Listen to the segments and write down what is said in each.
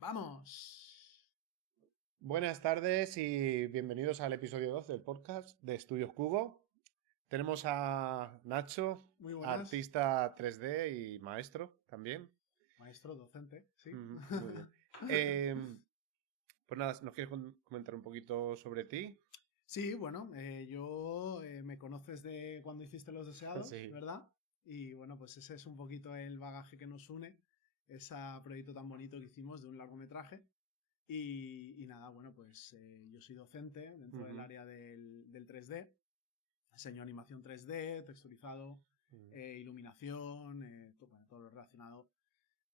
¡Vamos! Buenas tardes y bienvenidos al episodio 2 del podcast de Estudios Cubo. Tenemos a Nacho, Muy buenas. artista 3D y maestro también. Maestro, docente, sí. Muy bien. Eh, pues nada, ¿nos quieres comentar un poquito sobre ti? Sí, bueno, me conoces de cuando hiciste Los Deseados, Sí. ¿verdad? Y bueno, pues ese es un poquito el bagaje que nos une, ese proyecto tan bonito que hicimos de un largometraje. Y nada, bueno, pues yo soy docente dentro del Ujú, área del 3D, enseño animación 3D, texturizado, ujú, iluminación, bueno, todo lo relacionado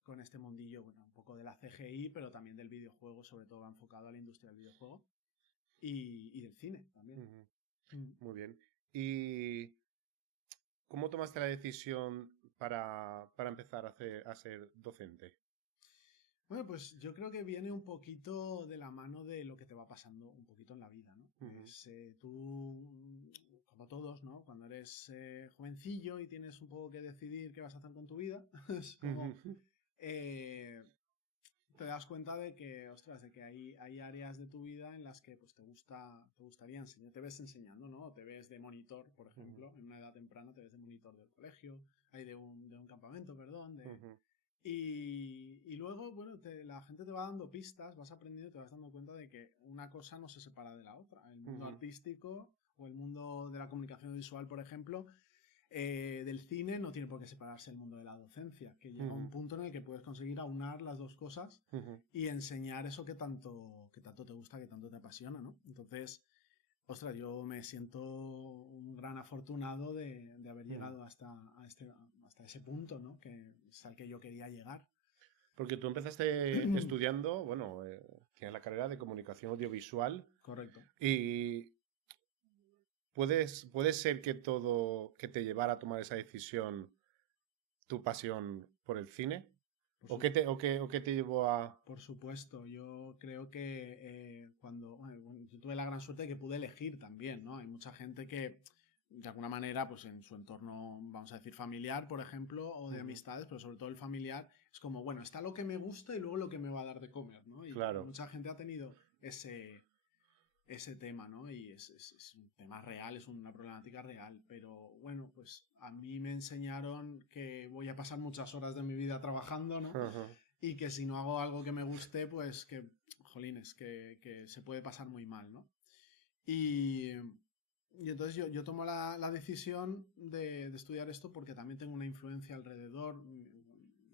con este mundillo, bueno, un poco de la CGI, pero también del videojuego, sobre todo va enfocado a la industria del videojuego y del cine también. ujú. Mm. Muy bien. ¿Y cómo tomaste la decisión para empezar a ser docente? Bueno, pues yo creo que viene un poquito de la mano de lo que te va pasando un poquito en la vida, ¿no? Ujú, Tú, como todos, ¿no? Cuando eres jovencillo y tienes un poco que decidir qué vas a hacer con tu vida, es como ujú, eh, te das cuenta de que, ostras, de que hay áreas de tu vida en las que pues te gustaría enseñar, te ves enseñando, ¿no? O te ves de monitor, por ujú, ejemplo, en una edad temprana te ves de monitor del colegio, hay de un campamento, perdón, ujú, y luego, bueno, la gente te va dando pistas, vas aprendiendo y te vas dando cuenta de que una cosa no se separa de la otra. El mundo ujú, artístico o el mundo de la comunicación visual, por ejemplo, del cine no tiene por qué separarse el mundo de la docencia, que llega un ujú, punto en el que puedes conseguir aunar las dos cosas ujú. y enseñar eso que tanto te gusta, que tanto te apasiona, ¿no? Entonces, ostras, yo me siento un gran afortunado de haber Mm. llegado hasta ese punto, ¿no? Que es al que yo quería llegar. Porque tú empezaste estudiando, bueno, tienes la carrera de comunicación audiovisual Correcto. y puede ser que todo, que te llevara a tomar esa decisión tu pasión por el cine. Por, ¿O su- o qué te llevó a...? por supuesto, yo creo que bueno, yo tuve la gran suerte de que pude elegir también, ¿no? Hay mucha gente que, de alguna manera, pues en su entorno, vamos a decir, familiar, por ejemplo, o de Ujú, amistades, pero sobre todo el familiar, es como, bueno, está lo que me gusta y luego lo que me va a dar de comer, ¿no? Y claro. mucha gente ha tenido ese tema, ¿no? Y es un tema real, es una problemática real, pero bueno, pues a mí me enseñaron que voy a pasar muchas horas de mi vida trabajando, ¿no? Ujú, Y que si no hago algo que me guste, pues que, jolines, que se puede pasar muy mal, ¿no? Y, y entonces yo tomo la decisión de estudiar esto porque también tengo una influencia alrededor.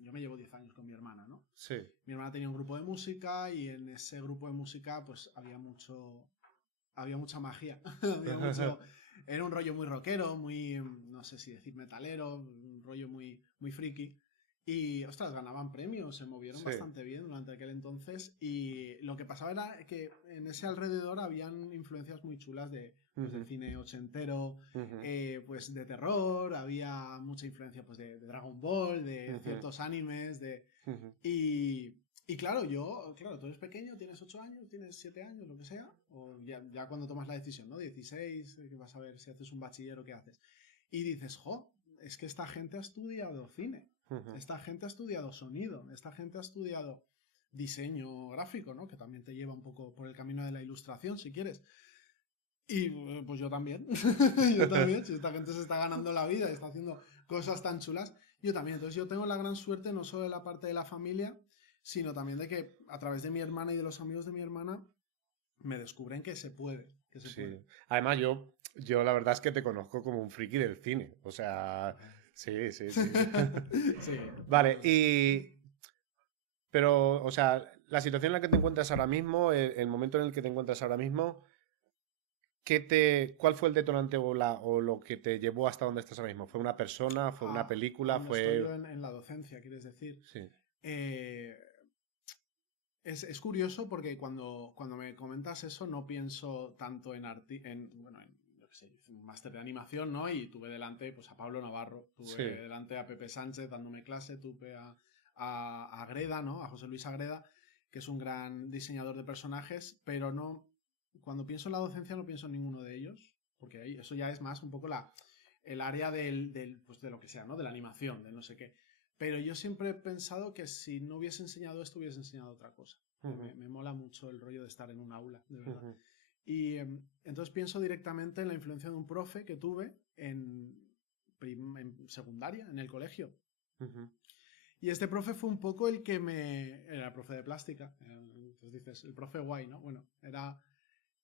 Yo me llevo 10 años con mi hermana, ¿no? sí. Mi hermana tenía un grupo de música y en ese grupo de música pues había mucha magia, había mucho, era un rollo muy rockero, muy, no sé si decir metalero, un rollo muy, muy friki. Y, ostras, ganaban premios, se movieron Sí. bastante bien durante aquel entonces. Y lo que pasaba era que en ese alrededor habían influencias muy chulas pues, del Ujú, cine ochentero, ujú, pues de terror, había mucha influencia pues, de Dragon Ball, de ujú, ciertos animes, ujú. y claro, claro, tú eres pequeño, tienes 8 años, tienes 7 años, lo que sea, o ya cuando tomas la decisión, ¿no? 16 que vas a ver si haces un bachiller o qué haces. Y dices, jo, es que esta gente ha estudiado cine, Ujú. esta gente ha estudiado sonido, esta gente ha estudiado diseño gráfico, ¿no? Que también te lleva un poco por el camino de la ilustración, si quieres. Y pues yo también, yo también, si esta gente se está ganando la vida y está haciendo cosas tan chulas, yo también. Entonces yo tengo la gran suerte no solo de la parte de la familia, sino también de que a través de mi hermana y de los amigos de mi hermana me descubren que se puede, que se Sí. puede. Además, yo la verdad es que te conozco como un friki del cine. O sea, sí, sí, sí. Sí, Vale, bueno, y... Pero, o sea, la situación en la que te encuentras ahora mismo, el momento en el que te encuentras ahora mismo, ¿cuál fue el detonante o lo que te llevó hasta donde estás ahora mismo? ¿Fue una persona? ¿Fue una a película? donde estoy yo ¿Fue...? en la docencia, quieres decir. Sí. Eh, es curioso porque cuando me comentas eso no pienso tanto bueno, yo qué sé, hice un máster de animación, ¿no? Y tuve delante pues, a Pablo Navarro, tuve Sí. delante a Pepe Sánchez dándome clase, tuve a Agreda, ¿no? A José Luis Agreda, que es un gran diseñador de personajes, pero no, cuando pienso en la docencia no pienso en ninguno de ellos, porque ahí eso ya es más un poco el área pues, de lo que sea, ¿no? De la animación, de no sé qué. Pero yo siempre he pensado que si no hubiese enseñado esto, hubiese enseñado otra cosa. Ujú. Me mola mucho el rollo de estar en un aula, de verdad. Ujú. Y entonces pienso directamente en la influencia de un profe que tuve en secundaria, en el colegio. Ujú. Y este profe fue un poco el que Era profe de plástica. Entonces dices, el profe guay, ¿no? Bueno, era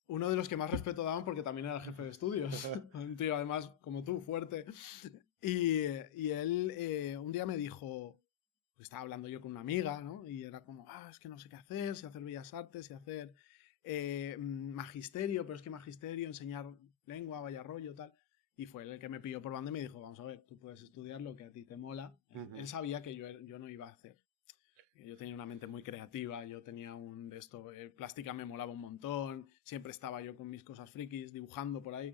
uno de los que más respeto daban porque también era el jefe de estudios. Un tío, además, como tú, fuerte. Y él un día me dijo, pues estaba hablando yo con una amiga, ¿no? Y era como, es que no sé qué hacer, si hacer bellas artes, si hacer magisterio, pero es que magisterio, enseñar lengua, vaya rollo, tal. Y fue él el que me pilló por banda y me dijo, vamos a ver, tú puedes estudiar lo que a ti te mola. Él sabía que yo no iba a hacer. Yo tenía una mente muy creativa, yo tenía plástica me molaba un montón, siempre estaba yo con mis cosas frikis, dibujando por ahí.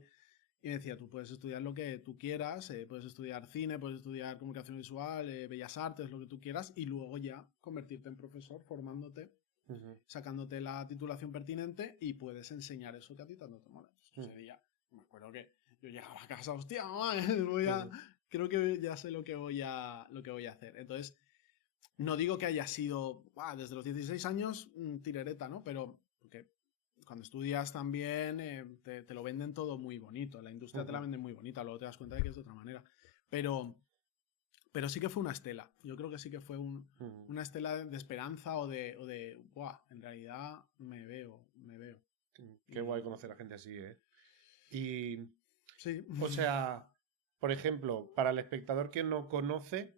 Y me decía, tú puedes estudiar lo que tú quieras, puedes estudiar cine, puedes estudiar comunicación visual, bellas artes, lo que tú quieras, y luego ya convertirte en profesor, formándote, Ujú. sacándote la titulación pertinente y puedes enseñar eso que a ti tanto te mola. Ujú. Ese día, me acuerdo que yo llegaba a casa, hostia, mamá, Ujú. creo que ya sé lo que voy a hacer. Entonces, no digo que haya sido desde los 16 años tirereta, ¿no? Pero porque cuando estudias también te lo venden todo muy bonito. La industria te la Ujú. vende muy bonita, luego te das cuenta de que es de otra manera. Pero sí que fue una estela. Yo creo que sí que fue Ujú. una estela de esperanza o de en realidad me veo. Qué guay Y conocer a gente así, ¿eh? Y, sí. o sea, por ejemplo, para el espectador que no conoce,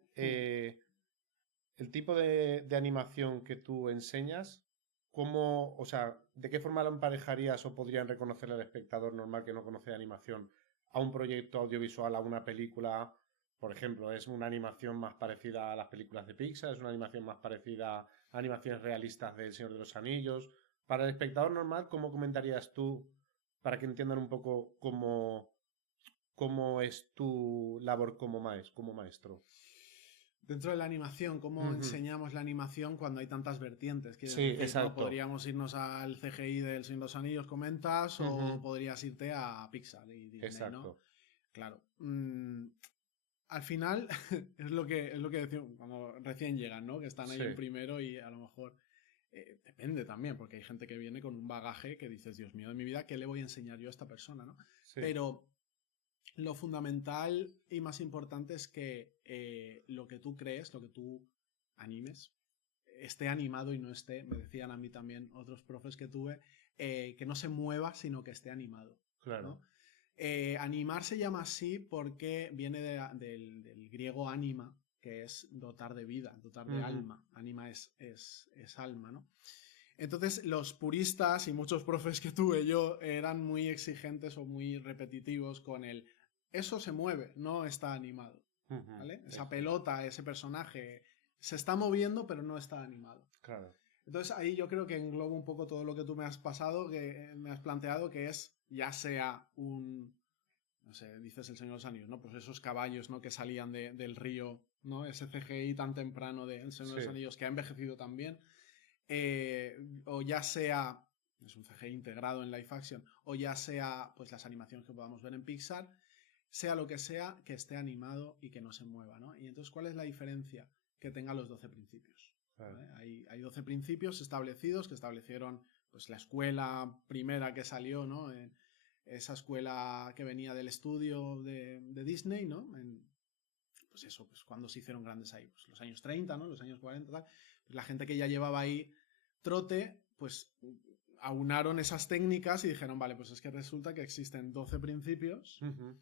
el tipo de animación que tú enseñas, ¿cómo, o sea, de qué forma lo emparejarías o podrían reconocer al espectador normal que no conoce de animación a un proyecto audiovisual, a una película? Por ejemplo, ¿es una animación más parecida a las películas de Pixar? ¿Es una animación más parecida a animaciones realistas de El Señor de los Anillos? Para el espectador normal, ¿cómo comentarías tú para que entiendan un poco cómo es tu labor como maestro? Dentro de la animación, ¿cómo Ujú. enseñamos la animación cuando hay tantas vertientes? Quieres Sí, decir, ¿no? exacto. Podríamos irnos al CGI del Señor de los Anillos, comentas, o Ujú. podrías irte a Pixar y Disney, ¿no? Exacto. Claro. Al final, es lo que decimos cuando recién llegan, ¿no? Que están ahí Sí, en primero y a lo mejor depende también, porque hay gente que viene con un bagaje que dices, Dios mío de mi vida, ¿qué le voy a enseñar yo a esta persona, ¿no? sí, Pero lo fundamental y más importante es que lo que tú crees, lo que tú animes, esté animado y no esté, me decían a mí también otros profes que tuve, que no se mueva, sino que esté animado, claro. ¿no? Animar se llama así porque viene del griego anima, que es dotar de vida, dotar de Ujú. alma. Anima es alma, ¿no? Entonces, los puristas y muchos profes que tuve yo eran muy exigentes o muy repetitivos con el eso se mueve, no está animado, Ujú. ¿vale? Esa Eso, pelota, ese personaje se está moviendo, pero no está animado. claro. Entonces ahí yo creo que englobo un poco todo lo que tú me has pasado, que me has planteado, que es ya sea no sé, dices el Señor de los Anillos, ¿no? Pues esos caballos, ¿no? Que salían del río, ¿no? Ese CGI tan temprano del Señor de Sí, los Anillos que ha envejecido también. O ya sea, es un CGI integrado en live action, o ya sea, pues las animaciones que podamos ver en Pixar, sea lo que sea, que esté animado y que no se mueva, ¿no? Y entonces, ¿cuál es la diferencia? Que tenga los 12 principios. claro. ¿Vale? Hay 12 principios establecidos que establecieron pues la escuela primera que salió, ¿no? Esa escuela que venía del estudio de Disney, ¿no? Pues eso, pues cuando se hicieron grandes ahí, pues los años 30, ¿no? Los años 40, tal. Pues la gente que ya llevaba ahí trote, pues aunaron esas técnicas y dijeron, vale, pues es que resulta que existen 12 principios Ujú.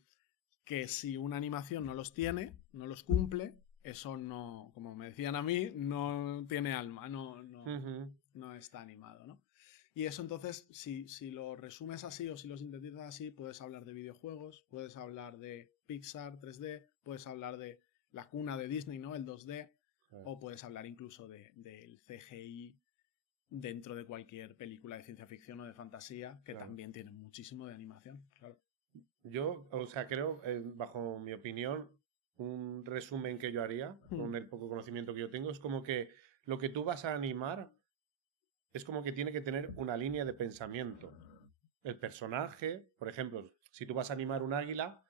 que si una animación no los tiene, no los cumple, eso no, como me decían a mí, no tiene alma, Ujú. no está animado, ¿no? Y eso entonces, si lo resumes así o si lo sintetizas así, puedes hablar de videojuegos, puedes hablar de Pixar 3D, puedes hablar de la cuna de Disney, ¿no? El 2D, Claro. o puedes hablar incluso del CGI dentro de cualquier película de ciencia ficción o de fantasía, que Claro. también tiene muchísimo de animación, claro. Yo, o sea, creo, bajo mi opinión, un resumen que yo haría, con el poco conocimiento que yo tengo, es como que lo que tú vas a animar es como que tiene que tener una línea de pensamiento. El personaje, por ejemplo, si tú vas a animar un águila,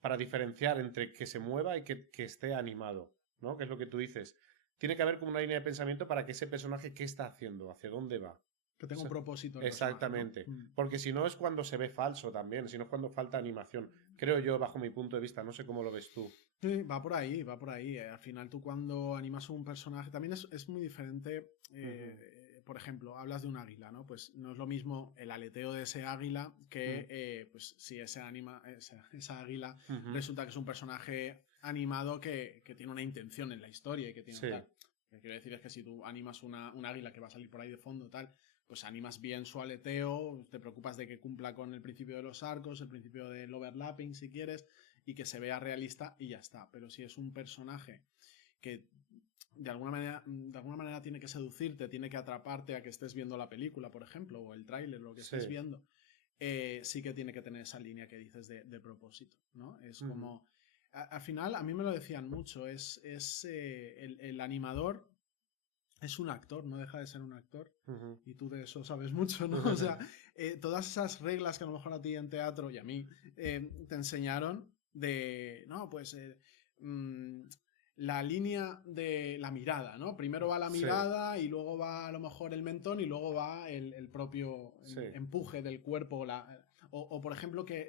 para diferenciar entre que se mueva y que esté animado. ¿no? Que es lo que tú dices. Tiene que haber como una línea de pensamiento para que ese personaje, ¿qué está haciendo? ¿Hacia dónde va? Que tenga un Esa- propósito el personaje, ¿no? Exactamente. Porque si no es cuando se ve falso también, si no es cuando falta animación. Creo yo, bajo mi punto de vista, no sé cómo lo ves tú. Sí, va por ahí, va por ahí. Al final tú cuando animas un personaje, también es muy diferente. Ujú, Por ejemplo, hablas de un águila, ¿no? Pues no es lo mismo el aleteo de ese águila que, pues si esa águila ujú. resulta que es un personaje animado que tiene una intención en la historia y que tiene Sí, tal. Lo que quiero decir es que si tú animas un águila que va a salir por ahí de fondo, tal, pues animas bien su aleteo, te preocupas de que cumpla con el principio de los arcos, el principio del overlapping, si quieres, y que se vea realista y ya está. Pero si es un personaje que de alguna manera tiene que seducirte, tiene que atraparte a que estés viendo la película, por ejemplo, o el tráiler, lo que estés sí. viendo, sí que tiene que tener esa línea que dices de propósito, ¿no? Es Ujú, como... Al final, a mí me lo decían mucho, el animador es un actor, no deja de ser un actor. ujú. Y tú de eso sabes mucho, ¿no? O sea, todas esas reglas que a lo mejor a ti en teatro y a mí te enseñaron de, no, pues mm, la línea de la mirada, ¿no? Primero va la Sí, mirada y luego va a lo mejor el mentón y luego va el propio sí. empuje del cuerpo. O, por ejemplo, que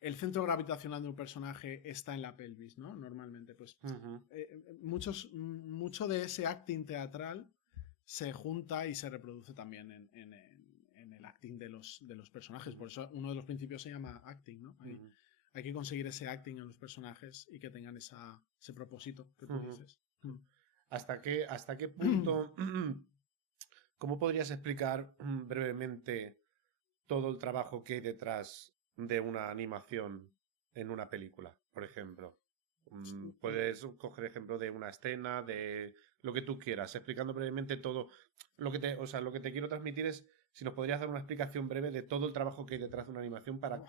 el centro gravitacional de un personaje está en la pelvis, ¿no? Normalmente, pues Ujú, mucho de ese acting teatral se junta y se reproduce también en el acting de los personajes. ujú, Por eso uno de los principios se llama acting, ¿no? ujú, Hay que conseguir ese acting en los personajes y que tengan ese propósito que tú ujú. dices. ¿Hasta qué punto, cómo podrías explicar brevemente todo el trabajo que hay detrás de una animación en una película, por ejemplo? Puedes coger ejemplo de una escena, de lo que tú quieras, explicando brevemente todo. Lo que te quiero transmitir es si nos podrías dar una explicación breve de todo el trabajo que hay detrás de una animación para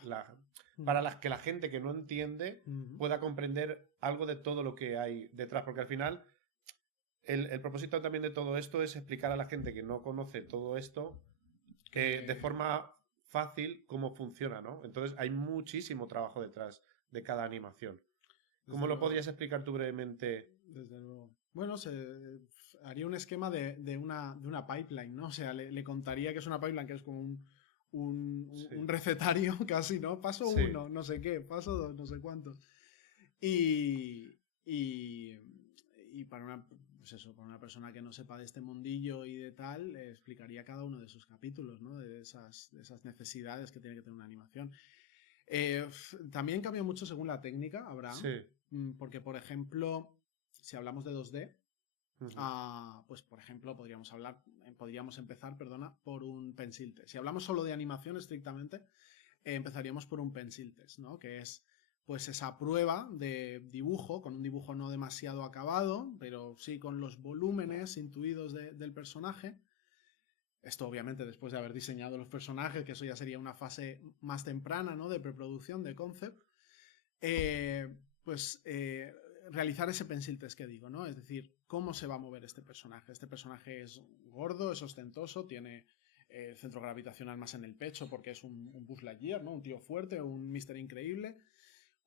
que la gente que no entiende pueda comprender algo de todo lo que hay detrás, porque al final el propósito también de todo esto es explicar a la gente que no conoce todo esto de Que, forma fácil cómo funciona, ¿no? Entonces hay muchísimo trabajo detrás de cada animación. ¿Cómo desde lo luego, podrías explicar tú brevemente? desde luego. Bueno, haría un esquema de una pipeline, ¿no? O sea, le contaría que es una pipeline, que es como un Sí, recetario casi, ¿no? Paso sí. uno, no sé qué, paso dos, no sé cuántos. Y, y, y para una persona que no sepa de este mundillo y de tal, le explicaría cada uno de sus capítulos, ¿no? De esas necesidades que tiene que tener una animación. También cambia mucho según la técnica, Abraham, Sí. porque, por ejemplo, si hablamos de 2D, Ujú. pues, por ejemplo, podríamos empezar, perdona, por un pencil test. Si hablamos solo de animación estrictamente, empezaríamos por un pencil test, ¿no? Que es pues esa prueba de dibujo, con un dibujo no demasiado acabado, pero sí con los volúmenes intuidos del personaje. Esto obviamente después de haber diseñado los personajes, que eso ya sería una fase más temprana, ¿no? De preproducción, de concept. Pues realizar ese pencil test que digo, ¿no? Es decir, ¿cómo se va a mover este personaje? Este personaje es gordo, es ostentoso, tiene el centro gravitacional más en el pecho porque es un Buzz Lightyear, ¿no? Un tío fuerte, un Mister Increíble.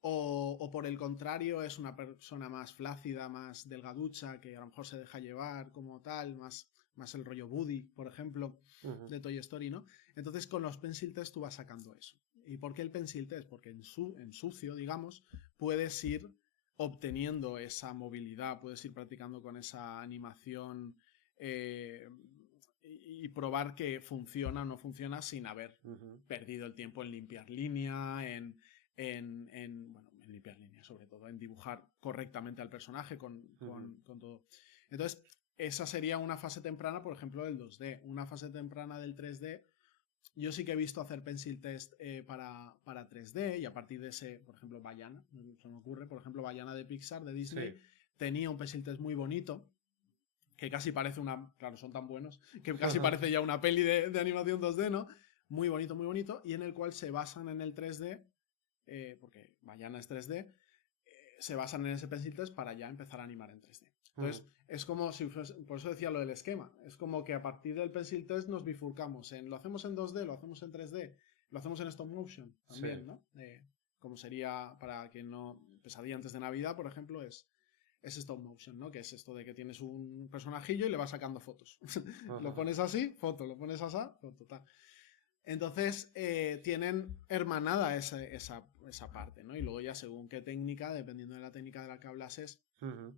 O por el contrario, es una persona más flácida, más delgaducha, que a lo mejor se deja llevar como tal, más el rollo Woody, por ejemplo, Ujú. de Toy Story, ¿no? Entonces con los pencil test tú vas sacando eso. ¿Y por qué el pencil test? Porque en sucio, digamos, puedes ir obteniendo esa movilidad, puedes ir practicando con esa animación y probar que funciona o no funciona sin haber Ujú. perdido el tiempo en limpiar línea, bueno, en limpiar línea sobre todo, en dibujar correctamente al personaje Ujú. con todo. Entonces, esa sería una fase temprana, por ejemplo, del 2D. Una fase temprana del 3D, yo sí que he visto hacer pencil test para 3D y a partir de ese, por ejemplo, Bayana, se me ocurre, por ejemplo, Bayana de Pixar, de Disney, Sí. tenía un pencil test muy bonito, que casi parece claro, son tan buenos, que casi parece ya una peli de animación 2D, ¿no? Muy bonito, y en el cual se basan en el 3D, porque Bayana es 3D, se basan en ese pencil test para ya empezar a animar en 3D. Ujú. Entonces, es como si fuese, por eso decía lo del esquema, es como que a partir del pencil test nos bifurcamos en lo hacemos en 2D, lo hacemos en 3D, lo hacemos en stop motion Sí. también, ¿no? Como sería para quien no, Pesadilla antes de Navidad, por ejemplo, es es stop motion, ¿no? Que es esto de que tienes un personajillo y le vas sacando fotos. Ajá. Lo pones así, foto, lo pones así, foto, tal. Entonces tienen hermanada esa parte, ¿no? Y luego ya según qué técnica, dependiendo de la técnica de la que hablases, Ujú.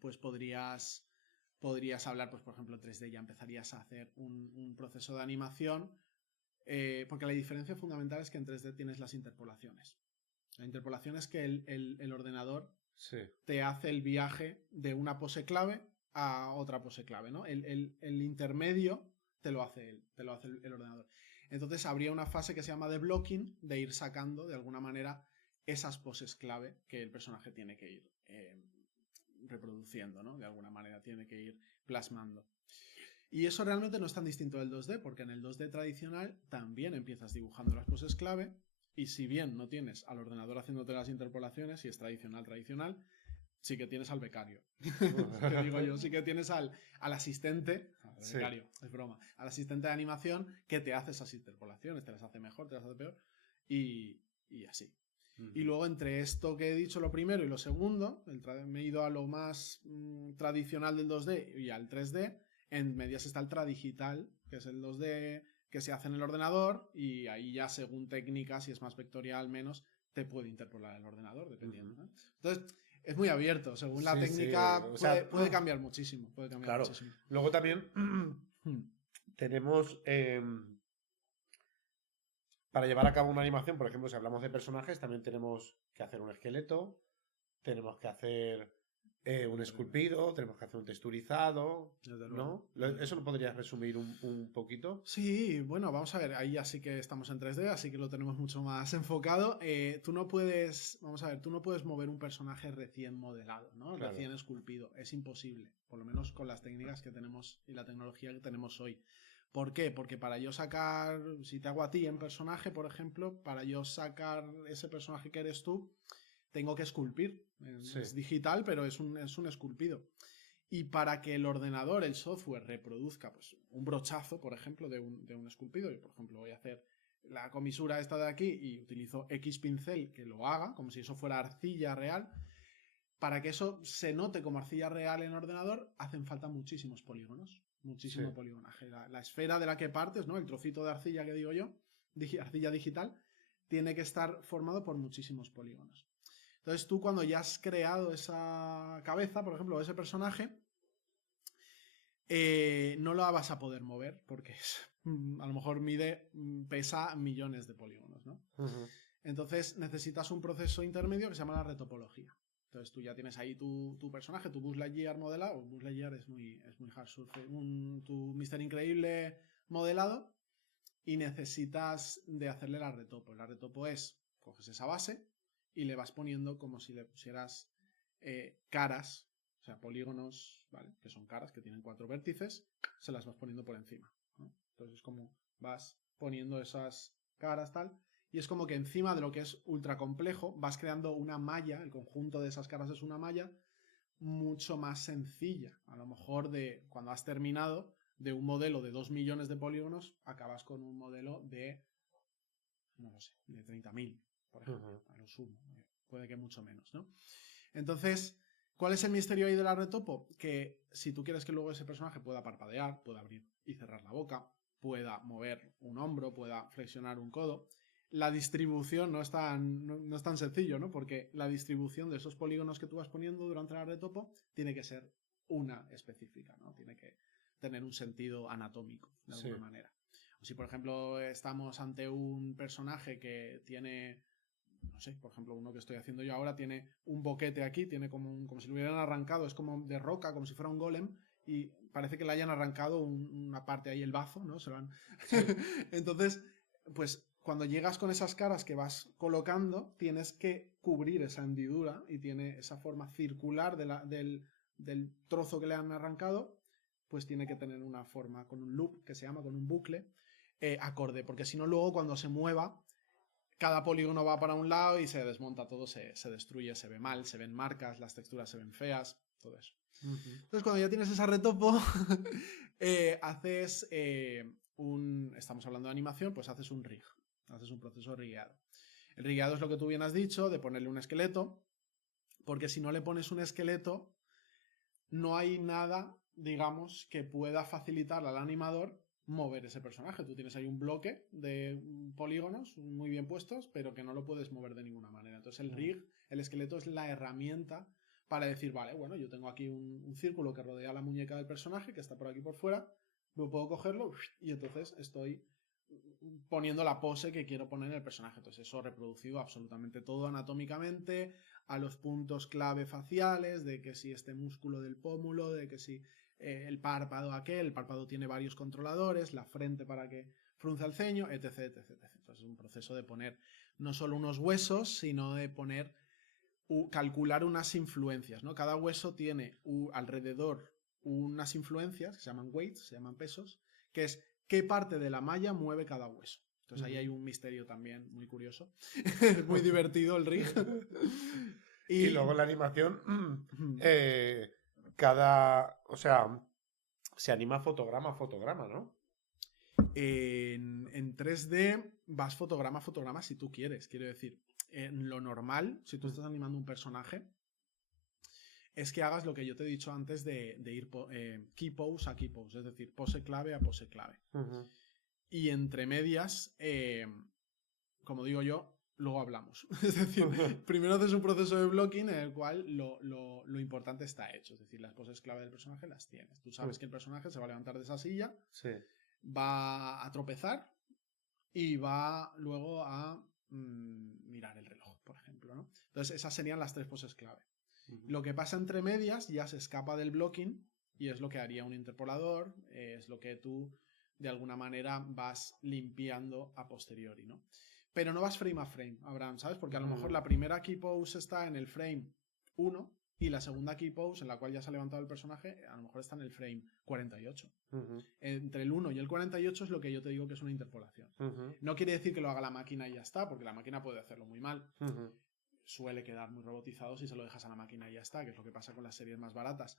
pues podrías hablar, pues por ejemplo, 3D ya empezarías a hacer un proceso de animación, porque la diferencia fundamental es que en 3D tienes las interpolaciones. La interpolación es que el ordenador Sí. te hace el viaje de una pose clave a otra pose clave, ¿no? El intermedio te lo hace el ordenador. Entonces habría una fase que se llama de blocking, de ir sacando de alguna manera esas poses clave que el personaje tiene que ir reproduciendo, ¿no? De alguna manera tiene que ir plasmando. Y eso realmente no es tan distinto del 2D, porque en el 2D tradicional también empiezas dibujando las poses clave, y si bien no tienes al ordenador haciéndote las interpolaciones, y es tradicional, sí que tienes al becario. Que digo yo, sí que tienes al asistente, al Sí. becario, es broma, al asistente de animación que te hace esas interpolaciones, te las hace mejor, te las hace peor, y así. Y luego entre esto que he dicho, lo primero y lo segundo, me he ido a lo más tradicional del 2D y al 3D. En medias está el tradigital, que es el 2D que se hace en el ordenador, y ahí ya según técnicas, si es más vectorial menos, te puede interpolar el ordenador, dependiendo, ¿no? Entonces, es muy abierto, según la Sí, sí, técnica o sea, puede cambiar muchísimo. Puede cambiar Claro. muchísimo. Luego también Hmm. tenemos, para llevar a cabo una animación, por ejemplo, si hablamos de personajes, también tenemos que hacer un esqueleto, tenemos que hacer un esculpido, tenemos que hacer un texturizado, Desde luego. ¿no? ¿Eso lo podrías resumir un poquito? Sí, bueno, vamos a ver, ahí ya sí que estamos en 3D, así que lo tenemos mucho más enfocado. Tú no puedes, vamos a ver, tú no puedes mover un personaje recién modelado, ¿no? Claro. Recién esculpido, es imposible, por lo menos con las técnicas que tenemos y la tecnología que tenemos hoy. ¿Por qué? Porque para yo sacar, si te hago a ti en personaje, por ejemplo, para yo sacar ese personaje que eres tú, tengo que esculpir. Sí. Es digital, pero es un esculpido. Y para que el ordenador, el software, reproduzca pues, un brochazo, por ejemplo, de un esculpido, yo, por ejemplo, voy a hacer la comisura esta de aquí y utilizo X pincel que lo haga, como si eso fuera arcilla real. Para que eso se note como arcilla real en ordenador, hacen falta muchísimos polígonos. Muchísimo Sí. poligonaje. La esfera de la que partes, ¿no? El trocito de arcilla que digo yo, arcilla digital, tiene que estar formado por muchísimos polígonos. Entonces tú cuando ya has creado esa cabeza, por ejemplo, ese personaje, no lo vas a poder mover porque a lo mejor pesa millones de polígonos, ¿no? Uh-huh. Entonces necesitas un proceso intermedio que se llama la retopología. Entonces tú ya tienes ahí tu personaje, tu Buzz Lightyear modelado. Buzz Lightyear es muy hard surfer. Tu Mr. Increíble modelado, y necesitas de hacerle la retopo. La retopo es, coges esa base y le vas poniendo como si le pusieras caras, o sea, polígonos, ¿vale? Que son caras, que tienen 4 vértices, se las vas poniendo por encima, ¿no? Entonces como vas poniendo esas caras tal, y es como que encima de lo que es ultra complejo vas creando una malla, el conjunto de esas caras es una malla mucho más sencilla. A lo mejor de cuando has terminado de un modelo de 2 millones de polígonos, acabas con un modelo de, no lo sé, de 30.000, por ejemplo, a lo sumo. Puede que mucho menos, ¿no? Entonces, ¿cuál es el misterio ahí de la retopo? Que si tú quieres que luego ese personaje pueda parpadear, pueda abrir y cerrar la boca, pueda mover un hombro, pueda flexionar un codo, la distribución no es tan sencillo, ¿no? Porque la distribución de esos polígonos que tú vas poniendo durante la retopo tiene que ser una específica, ¿no? Tiene que tener un sentido anatómico, de alguna manera. O si, por ejemplo, estamos ante un personaje que tiene, no sé, por ejemplo, uno que estoy haciendo yo ahora tiene un boquete aquí, tiene como si lo hubieran arrancado, es como de roca, como si fuera un golem, y parece que le hayan arrancado una parte ahí, el bazo, ¿no? Sí. Entonces, pues cuando llegas con esas caras que vas colocando, tienes que cubrir esa hendidura y tiene esa forma circular del trozo que le han arrancado, pues tiene que tener una forma con un loop, que se llama, con un bucle, acorde, porque si no luego cuando se mueva, cada polígono va para un lado y se desmonta todo, se destruye, se ve mal, se ven marcas, las texturas se ven feas, todo eso. Uh-huh. Entonces cuando ya tienes esa retopo, haces estamos hablando de animación, pues haces un rig, haces un proceso rigueado. El rigueado es lo que tú bien has dicho, de ponerle un esqueleto, Porque si no le pones un esqueleto, no hay nada, digamos, que pueda facilitar al animador mover ese personaje. Tú tienes ahí un bloque de polígonos muy bien puestos, pero que no lo puedes mover de ninguna manera. Entonces el rig, el esqueleto, es la herramienta para decir, vale, bueno, yo tengo aquí un círculo que rodea la muñeca del personaje, que está por aquí por fuera, yo puedo cogerlo y entonces estoy poniendo la pose que quiero poner en el personaje. Entonces eso reproducido absolutamente todo anatómicamente, a los puntos clave faciales, de que si este músculo del pómulo, de que si el párpado aquel, el párpado tiene varios controladores, la frente para que frunza el ceño, etc, etc, etc. Entonces es un proceso de poner no solo unos huesos, sino de poner, calcular unas influencias, ¿no? Cada hueso tiene alrededor unas influencias, que se llaman weights, se llaman pesos, que es qué parte de la malla mueve cada hueso. Entonces ahí hay un misterio también muy curioso. Es muy divertido el rig. Y luego la animación, eh, o sea, se anima fotograma a fotograma, ¿no? en 3D vas fotograma a fotograma si tú quieres. Quiero decir, en lo normal, si tú estás animando un personaje, es que hagas lo que yo te he dicho antes de ir key pose a key pose, es decir, pose clave a pose clave. Y entre medias, como digo yo, luego hablamos. Es decir, primero haces un proceso de blocking en el cual lo importante está hecho. Es decir, las poses clave del personaje las tienes. Tú sabes que el personaje se va a levantar de esa silla, va a tropezar y va luego a mirar el reloj, por ejemplo, ¿no? Entonces esas serían las 3 poses clave. Lo que pasa entre medias ya se escapa del blocking y es lo que haría un interpolador, es lo que tú de alguna manera vas limpiando a posteriori, ¿no? Pero no vas frame a frame, Abraham, ¿sabes? Porque a lo mejor la primera key pose está en el frame 1 y la segunda key pose, en la cual ya se ha levantado el personaje, a lo mejor está en el frame 48. Entre el 1 y el 48 es lo que yo te digo que es una interpolación. No quiere decir que lo haga la máquina y ya está, porque la máquina puede hacerlo muy mal. Suele quedar muy robotizado si se lo dejas a la máquina y ya está, que es lo que pasa con las series más baratas.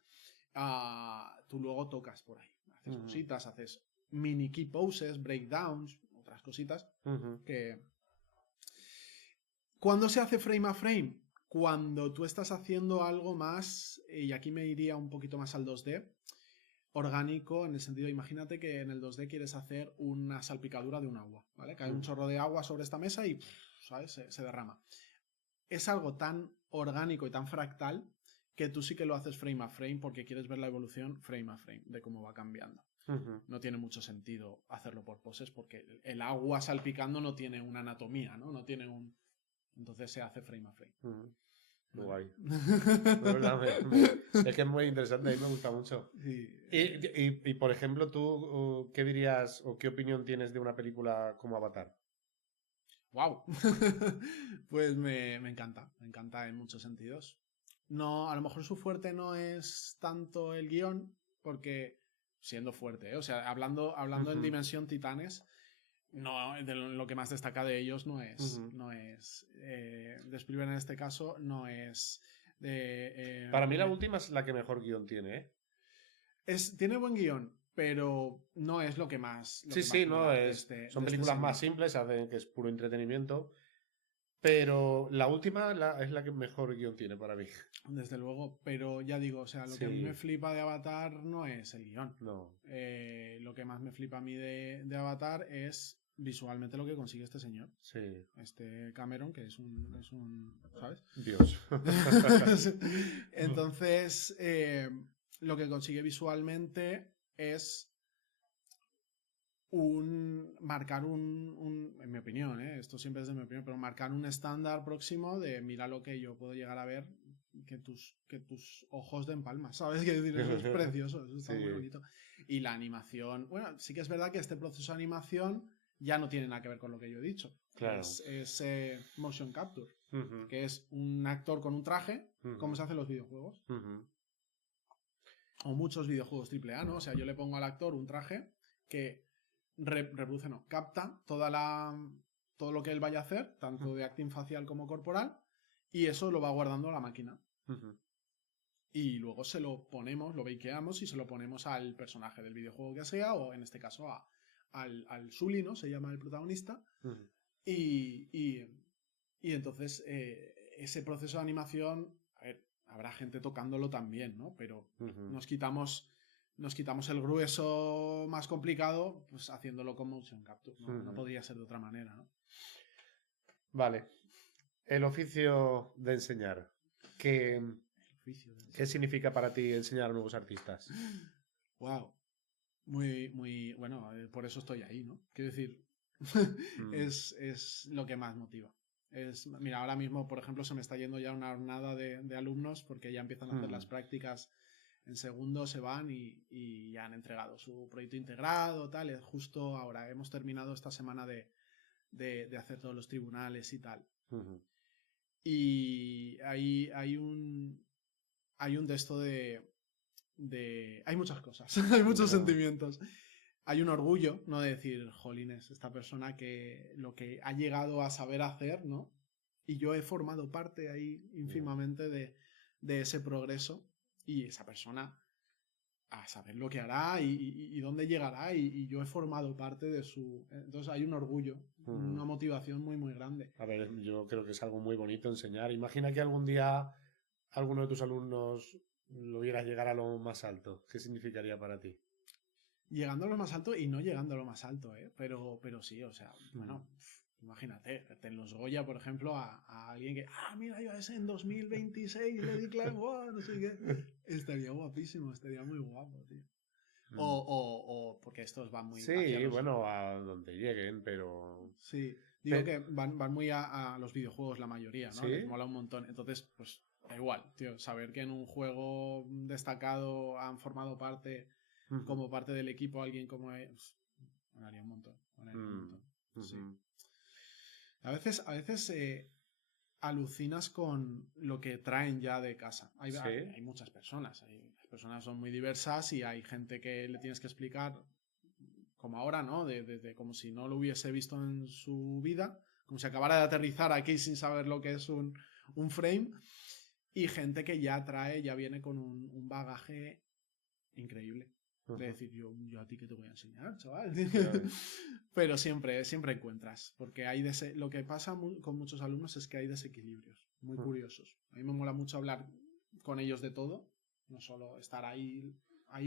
Tú luego tocas por ahí, haces cositas, haces mini key poses, breakdowns, otras cositas que... ¿Cuándo se hace frame a frame? Cuando tú estás haciendo algo más, y aquí me iría un poquito más al 2D, orgánico, en el sentido, imagínate que en el 2D quieres hacer una salpicadura de un agua, ¿vale? Cae un chorro de agua sobre esta mesa y, ¿sabes? Se derrama. Es algo tan orgánico y tan fractal que tú sí que lo haces frame a frame porque quieres ver la evolución frame a frame de cómo va cambiando. No tiene mucho sentido hacerlo por poses porque el agua salpicando no tiene una anatomía, ¿no? No tiene un... Entonces se hace frame a frame. Muy guay. Es que es muy interesante, a mí me gusta mucho. Sí. Y por ejemplo, tú, ¿qué dirías o qué opinión tienes de una película como Avatar? ¡Wow! Pues me encanta en muchos sentidos. No, a lo mejor su fuerte no es tanto el guión, porque siendo fuerte, ¿eh? O sea, hablando en dimensión titanes, no, lo que más destaca de ellos no es de Spielberg en este caso, no es de... Para mí la última es la que mejor guión tiene, ¿eh? Tiene buen guión, pero no es lo que más... son películas más simples, hacen que es puro entretenimiento. Pero la última es la que mejor guión tiene para mí. Desde luego, pero ya digo, o sea, lo que a mí me flipa de Avatar no es el guión. No. Lo que más me flipa a mí de Avatar es visualmente lo que consigue este señor. Sí. Este Cameron, que es un ¿sabes? Dios. Entonces, lo que consigue visualmente es marcar en mi opinión, esto siempre es de mi opinión, pero marcar un estándar próximo de mira lo que yo puedo llegar a ver que tus ojos den palmas, ¿sabes? Que decir, eso es precioso, eso está muy bonito. Y la animación, bueno, sí que es verdad que este proceso de animación ya no tiene nada que ver con lo que yo he dicho. Claro. Es motion capture, que es un actor con un traje, como se hace en los videojuegos. O muchos videojuegos AAA, ¿no? O sea, yo le pongo al actor un traje que reproduce, no, capta todo lo que él vaya a hacer, tanto de acting facial como corporal, y eso lo va guardando la máquina. Y luego se lo ponemos, lo bakeamos y se lo ponemos al personaje del videojuego que sea, o en este caso al Sully, ¿no? Se llama el protagonista. Y entonces ese proceso de animación, a ver, habrá gente tocándolo también, ¿no? Pero Ujú. nos quitamos el grueso más complicado, pues haciéndolo con motion capture, ¿no? No Ujú. podría ser de otra manera, ¿no? Vale. El oficio de enseñar. ¿Qué, El oficio de qué significa para ti enseñar a nuevos artistas? Wow. Muy, muy, bueno, por eso estoy ahí, ¿no? Quiero decir, Mm, es lo que más motiva. Mira, ahora mismo, por ejemplo, se me está yendo ya una hornada de alumnos porque ya empiezan a hacer las mm, prácticas en segundo, se van y ya han entregado su proyecto integrado, tal. Es justo ahora hemos terminado esta semana de hacer todos los tribunales y tal. ujú. Y hay un de esto hay muchas cosas, hay muchos Bueno, sentimientos. Hay un orgullo, ¿no? De decir, jolines, esta persona que lo que ha llegado a saber hacer, ¿no? Y yo he formado parte ahí ya. ínfimamente de ese progreso y esa persona a saber lo que hará y dónde llegará y yo he formado parte de su... Entonces hay un orgullo, Ujú. una motivación muy, muy grande. A ver, yo creo que es algo muy bonito enseñar. Imagina que algún día alguno de tus alumnos lo viera llegar a lo más alto. ¿Qué significaría para ti? Llegando a lo más alto y no llegando a lo más alto, ¿eh? Pero sí, o sea, Mm, bueno, imagínate, en los Goya, por ejemplo, a alguien que, mira, yo a ese en 2026 le di claro, ¡buah! No sé qué. Estaría guapísimo, estaría muy guapo, tío. mm. Porque estos van muy hacia Sí, los... bueno, a donde lleguen, pero... Sí, digo pe- que van muy a los videojuegos la mayoría, ¿no? Les ¿Sí? mola un montón. Entonces, pues da igual, tío, saber que en un juego destacado han formado parte Ujú. como parte del equipo alguien como ellos, ganaría un montón, ganaría un Mm, montón. Sí. ujú. A veces alucinas con lo que traen ya de casa. Sí. Hay muchas personas, las personas son muy diversas y hay gente que le tienes que explicar, como ahora, ¿no? De como si no lo hubiese visto en su vida, como si acabara de aterrizar aquí sin saber lo que es un frame, y gente que ya viene con un bagaje increíble. De Ujú. decir, yo a ti qué te voy a enseñar, chaval. Ya ves. Pero siempre encuentras, porque lo que pasa con muchos alumnos es que hay desequilibrios muy Mm, curiosos. A mí me mola mucho hablar con ellos de todo, no solo estar ahí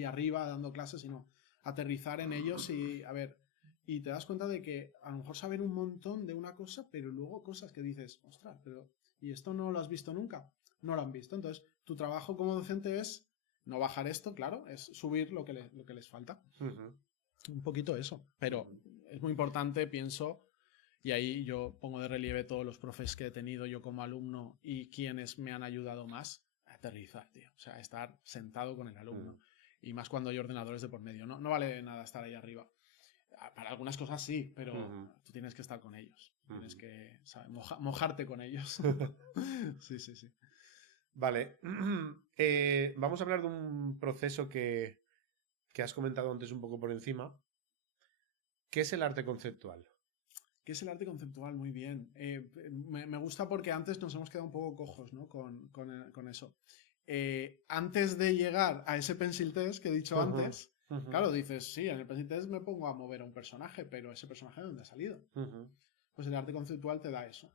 arriba dando clases, sino aterrizar en ellos y, a ver, y te das cuenta de que a lo mejor saben un montón de una cosa, pero luego cosas que dices, ostras, pero ¿y esto no lo has visto nunca? No lo han visto. Entonces, tu trabajo como docente es no bajar esto, claro, es subir lo que les falta. ujú, Un poquito eso. Pero ujú. es muy importante, pienso, y ahí yo pongo de relieve todos los profes que he tenido yo como alumno y quienes me han ayudado más a aterrizar, tío. O sea, estar sentado con el alumno. Mm, Y más cuando hay ordenadores de por medio. No vale de nada estar ahí arriba. Para algunas cosas sí, pero ujú, tú tienes que estar con ellos. Tienes ujú. que, ¿sabes? Mojarte con ellos. Sí, sí, sí. Vale. Vamos a hablar de un proceso que has comentado antes un poco por encima. ¿Qué es el arte conceptual? ¿Qué es el arte conceptual? Muy bien. Me gusta porque antes nos hemos quedado un poco cojos, ¿no? Con eso. Antes de llegar a ese pencil test que he dicho Ujú, antes, ujú, claro, dices, sí, en el pencil test me pongo a mover a un personaje, pero ese personaje ¿de dónde ha salido? ujú, Pues el arte conceptual te da eso.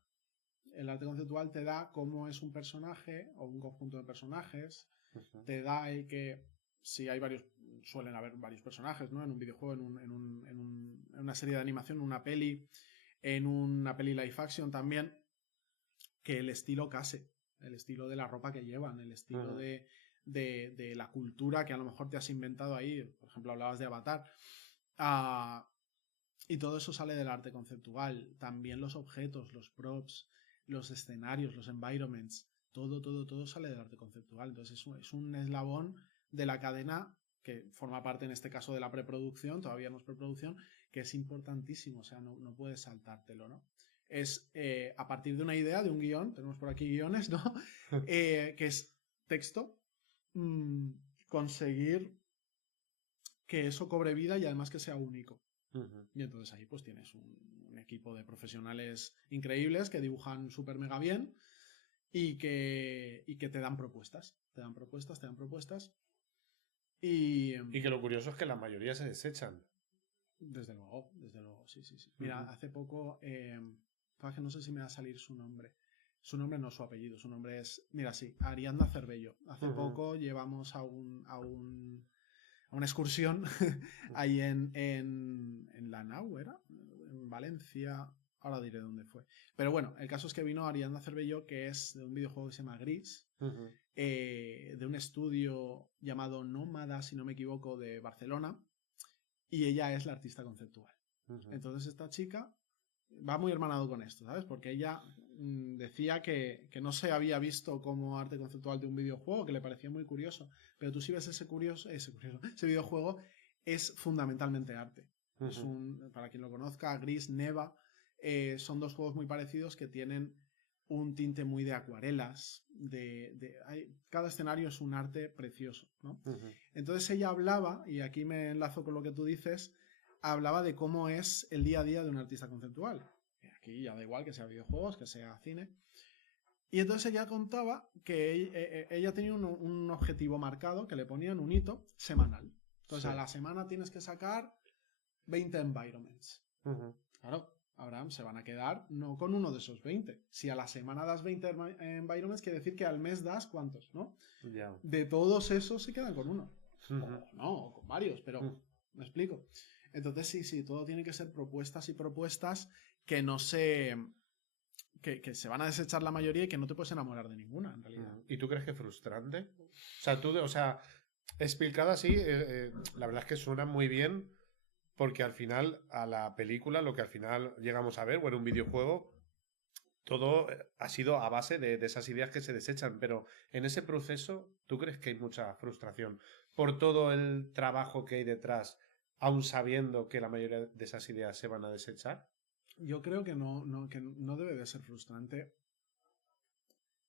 El arte conceptual te da cómo es un personaje o un conjunto de personajes, ujú, te da el que si hay varios, suelen haber varios personajes, ¿no? En un videojuego, en una serie de animación, en una peli, en una peli live action también, que el estilo case, el estilo de la ropa que llevan, el estilo ujú, de la cultura que a lo mejor te has inventado ahí, por ejemplo, hablabas de Avatar, uh, y todo eso sale del arte conceptual, también los objetos, los props, los escenarios, los environments, todo sale del arte conceptual, entonces es un eslabón de la cadena que forma parte en este caso de la preproducción, todavía no es preproducción, que es importantísimo, o sea, no puedes saltártelo, ¿no? Es a partir de una idea, de un guión, tenemos por aquí guiones, ¿no? Que es texto, mmm, conseguir que eso cobre vida y además que sea único. ujú, Y entonces ahí pues tienes un equipo de profesionales increíbles que dibujan súper mega bien y que te dan propuestas, te dan propuestas, te dan propuestas. Y Y que lo curioso es que la mayoría se desechan. desde luego, sí, sí, sí. Mira, Ujú, hace poco, que no sé si me va a salir su nombre, Su nombre no es su apellido, su nombre es, mira, sí, Ariadna Cervello. Hace poco llevamos a una excursión ahí en la Nau, ¿era? En Valencia, ahora diré dónde fue. Pero bueno, el caso es que vino Ariadna Cervello, que es de un videojuego que se llama Gris, de un estudio llamado Nómada, si no me equivoco, de Barcelona, y ella es la artista conceptual. Entonces esta chica va muy hermanado con esto, ¿sabes? Porque ella decía que no se había visto como arte conceptual de un videojuego, que le parecía muy curioso, pero tú si ves ese videojuego, es fundamentalmente arte. Es para quien lo conozca, Gris, Neva, son dos juegos muy parecidos que tienen un tinte muy de acuarelas, cada escenario es un arte precioso, ¿no? Entonces ella hablaba, y aquí me enlazo con lo que tú dices, hablaba de cómo es el día a día de un artista conceptual. Aquí ya da igual que sea videojuegos, que sea cine. Y entonces ella contaba que ella tenía un objetivo marcado, que le ponían un hito semanal. Entonces a la semana tienes que sacar 20 environments. Claro, Abraham, se van a quedar no con uno de esos 20. Si a la semana das 20 environments, quiere decir que al mes das ¿cuántos? ¿No? Yeah. De todos esos se quedan con uno. O con varios, pero me explico. Entonces sí, todo tiene que ser propuestas y propuestas que no se... Que se van a desechar la mayoría y que no te puedes enamorar de ninguna, en realidad. ¿Y tú crees que es frustrante? O sea, explicado así, la verdad es que suena muy bien, porque al final, a la película, lo que al final llegamos a ver, o en un videojuego, todo ha sido a base de esas ideas que se desechan, pero en ese proceso, ¿tú crees que hay mucha frustración por todo el trabajo que hay detrás, aun sabiendo que la mayoría de esas ideas se van a desechar? Yo creo que no debe de ser frustrante.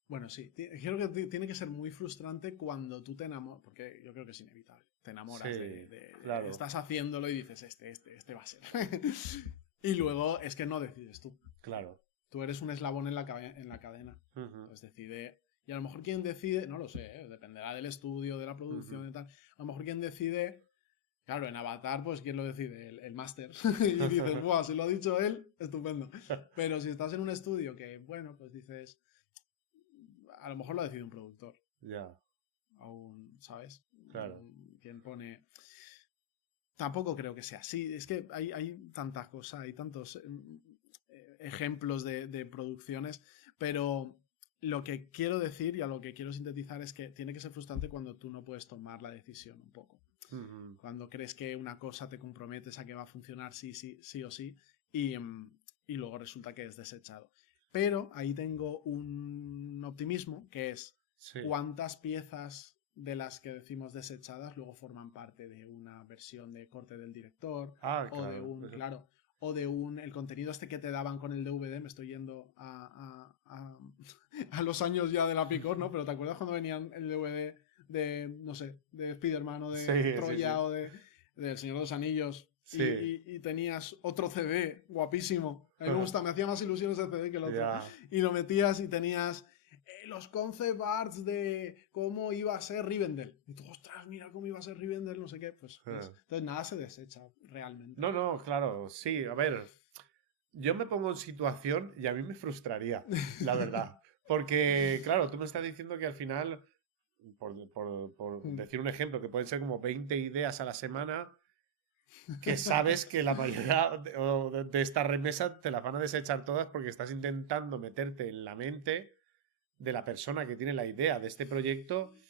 Bueno, sí, creo que tiene que ser muy frustrante cuando tú te enamoras, porque yo creo que es inevitable. Te enamoras claro. estás haciéndolo y dices, este va a ser. Y luego es que no decides tú. Claro. Tú eres un eslabón en la cadena. Entonces decide. Y a lo mejor quien decide, no lo sé, dependerá del estudio, de la producción y tal. A lo mejor quien decide, claro, en Avatar, pues ¿quién lo decide? El máster. Y dices, ¡buah! Si lo ha dicho él, estupendo. Pero si estás en un estudio que, bueno, pues dices, a lo mejor lo decide un productor. Ya. Aún, ¿sabes? Claro. Quien pone. Tampoco creo que sea así. Es que hay tantas cosas, hay tantos ejemplos de producciones, pero lo que quiero decir y a lo que quiero sintetizar es que tiene que ser frustrante cuando tú no puedes tomar la decisión un poco. Cuando crees que una cosa te comprometes a que va a funcionar sí o sí y luego resulta que es desechado. Pero ahí tengo un optimismo que es cuántas piezas de las que decimos desechadas luego forman parte de una versión de corte del director o de un, claro, o de el contenido este que te daban con el DVD. Me estoy yendo a los años ya de la Picor, ¿no? Pero ¿te acuerdas cuando venían el DVD de, no sé, de Spider-Man o de Troya o de El Señor de los Anillos? Y tenías otro CD guapísimo. A mí me hacía más ilusión ese CD que el otro. Y lo metías y tenías los concept arts de cómo iba a ser Rivendell. Y tú, ostras, mira cómo iba a ser Rivendell, no sé qué. Pues entonces nada se desecha realmente. No, claro, sí. A ver, yo me pongo en situación y a mí me frustraría, la verdad. Porque, claro, tú me estás diciendo que al final, por decir un ejemplo, que pueden ser como 20 ideas a la semana, que sabes que la mayoría de esta remesa te las van a desechar todas porque estás intentando meterte en la mente de la persona que tiene la idea de este proyecto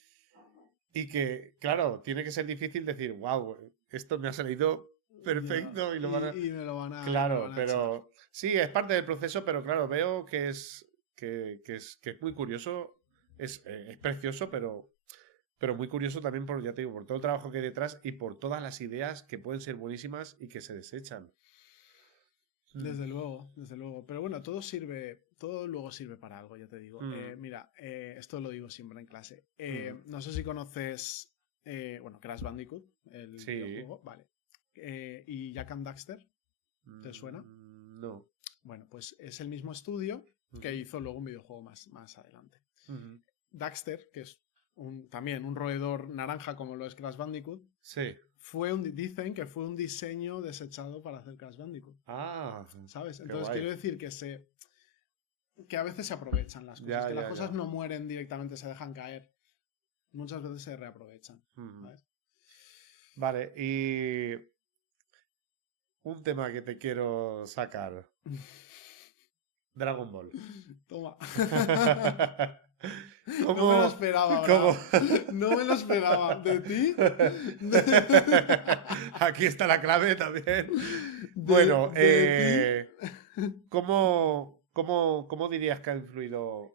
y que, claro, tiene que ser difícil decir, wow, esto me ha salido perfecto y me lo van a claro, pero echar. Sí, es parte del proceso, pero claro, veo que es muy curioso, es precioso, pero muy curioso también por, ya te digo, por todo el trabajo que hay detrás y por todas las ideas que pueden ser buenísimas y que se desechan. Desde luego. Pero bueno, todo luego sirve para algo, ya te digo. Mira, esto lo digo siempre en clase. No sé si conoces, Crash Bandicoot, el videojuego. Vale. ¿Y Jak and Daxter? ¿Te suena? No. Bueno, pues es el mismo estudio que hizo luego un videojuego más adelante. Daxter, que es también un roedor naranja como lo es Crash Bandicoot, dicen que fue un diseño desechado para hacer Crash Bandicoot. Ah, ¿sabes? Entonces quiero decir que que a veces se aprovechan las cosas, Ya, que las ya, cosas ya. no mueren directamente, se dejan caer. Muchas veces se reaprovechan, Ujú. ¿sabes? Vale, y un tema que te quiero sacar. Dragon Ball. Toma. No me lo ¿Cómo? esperaba, ¿Cómo? Abraham. No me lo esperaba. ¿De ti? Aquí está la clave también. De, Bueno, de ti. ¿cómo dirías que ha influido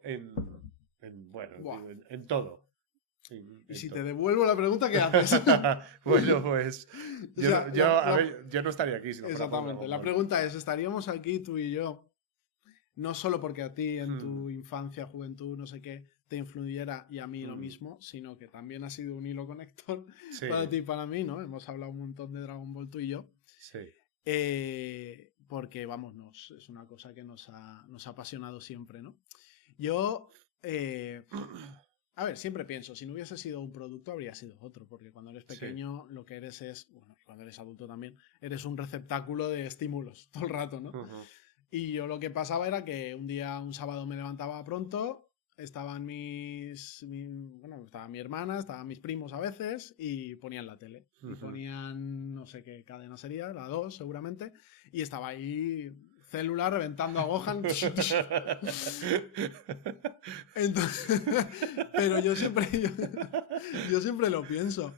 bueno, Buah. en todo? Y En si te todo. devuelvo la pregunta, ¿qué haces? Bueno, pues O sea, a ver, yo no estaría aquí si no fuera por exactamente. Dragon La Ball. pregunta es, ¿estaríamos aquí tú y yo? No solo porque a ti en Hmm, tu infancia, juventud, no sé qué, te influyera y a mí lo hmm, mismo, sino que también ha sido un hilo conector para sí, ti y para mí, ¿no? Hemos hablado un montón de Dragon Ball tú y yo. sí. Porque, vamos, es una cosa que nos ha apasionado siempre, ¿no? Yo, a ver, siempre pienso, si no hubiese sido un producto, habría sido otro, porque cuando eres Sí. pequeño lo que eres es, bueno, cuando eres adulto también, eres un receptáculo de estímulos todo el rato, ¿no? Ujú, Y yo lo que pasaba era que un día, un sábado me levantaba pronto, bueno, estaba mi hermana, estaban mis primos a veces y ponían la tele. Y ujú. ponían, no sé qué cadena sería, la 2 seguramente, y estaba ahí célula reventando a Gohan. Entonces, pero yo siempre lo pienso.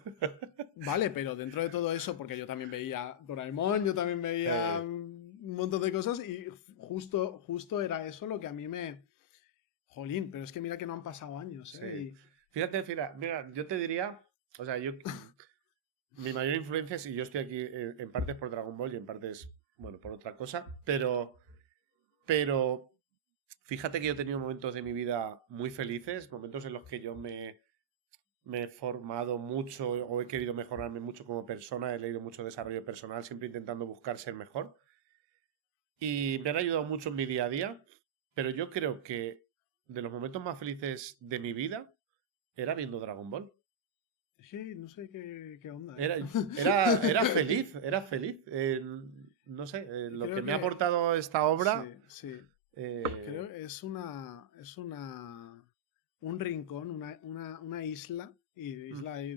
Vale, pero dentro de todo eso, porque yo también veía Doraemon, yo también veía Eh, un montón de cosas y justo era eso lo que a mí me... Jolín, pero es que mira que no han pasado años, sí. ¿eh? Fíjate, mira, yo te diría, o sea, mi mayor influencia, si yo estoy aquí en parte es por Dragon Ball y en parte es, bueno, por otra cosa, pero fíjate que yo he tenido momentos de mi vida muy felices, momentos en los que me he formado mucho o he querido mejorarme mucho como persona, he leído mucho desarrollo personal, siempre intentando buscar ser mejor. Y me han ayudado mucho en mi día a día, pero yo creo que de los momentos más felices de mi vida era viendo Dragon Ball. Sí, no sé qué onda, ¿eh? Era, era feliz. No sé, lo que Creo me ha que... aportado esta obra. Sí, sí. Creo eh, que un rincón, una isla, y mm, isla ahí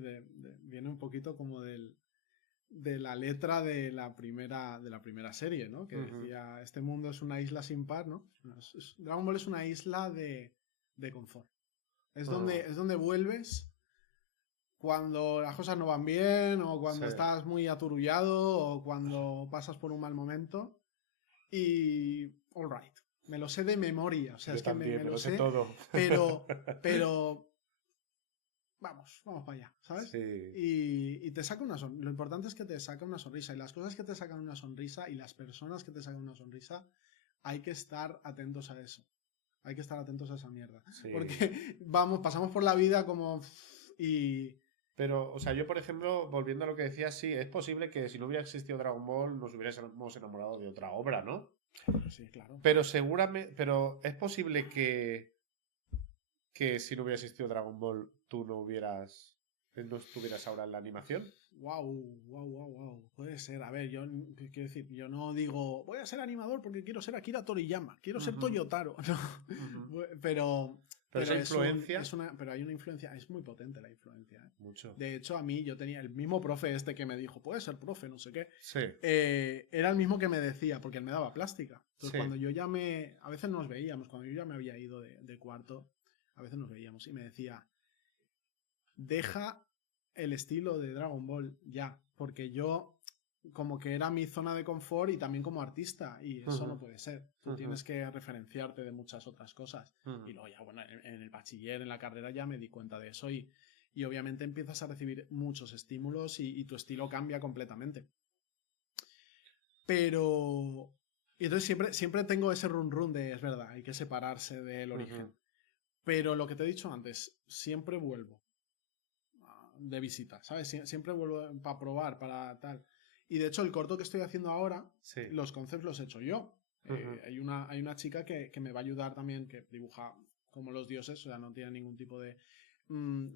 viene un poquito como de la letra de la primera serie, ¿no? Que ujú, decía, este mundo es una isla sin par, ¿no? Dragon Ball es una isla de confort. ah, Es donde vuelves cuando las cosas no van bien, o sí, cuando estás muy aturullado, o cuando pasas por un mal momento. Y, all right, me lo sé de memoria, o sea, yo es que también, me me lo lo sé sé, todo. pero vamos para allá, ¿sabes? Sí, Y te saca una sonrisa. Lo importante es que te saca una sonrisa. Y las cosas que te sacan una sonrisa y las personas que te sacan una sonrisa, hay que estar atentos a eso. Hay que estar atentos a esa mierda. sí. Porque pasamos por la vida como... Y... Pero, o sea, yo, por ejemplo, volviendo a lo que decías, sí, es posible que si no hubiera existido Dragon Ball nos hubiésemos enamorado de otra obra, ¿no? Joder, sí, claro. Pero seguramente, pero es posible que si no hubiera existido Dragon Ball, tú no estuvieras ahora en la animación. Wow, wow, wow, wow. Puede ser. A ver, yo quiero decir, yo no digo voy a ser animador porque quiero ser Akira Toriyama, quiero ser Ujú, Toyotaro. No. ujú. Pero, Pero esa es influencia, una, pero hay una influencia, es muy potente la influencia, ¿eh? mucho. De hecho, a mí yo tenía el mismo profe este que me dijo, puedes ser profe, no sé qué. Sí, Era el mismo que me decía, porque él me daba plástica. Entonces, sí. cuando a veces nos veíamos, cuando yo ya me había ido de cuarto, a veces nos veíamos y me decía, deja el estilo de Dragon Ball ya, porque yo como que era mi zona de confort y también como artista, y eso Ujú, no puede ser. Tú ujú, tienes que referenciarte de muchas otras cosas. ujú. Y luego ya, bueno, en el bachiller, en la carrera ya me di cuenta de eso y obviamente empiezas a recibir muchos estímulos y tu estilo cambia completamente. Pero... Y entonces siempre tengo ese run run de, es verdad, hay que separarse del Ujú, origen. Pero lo que te he dicho antes, siempre vuelvo de visita, ¿sabes? Siempre vuelvo para probar, para tal. Y de hecho, el corto que estoy haciendo ahora, sí. los conceptos los he hecho yo. Ujú, Hay una chica que me va a ayudar también, que dibuja como los dioses, o sea, no tiene ningún tipo de...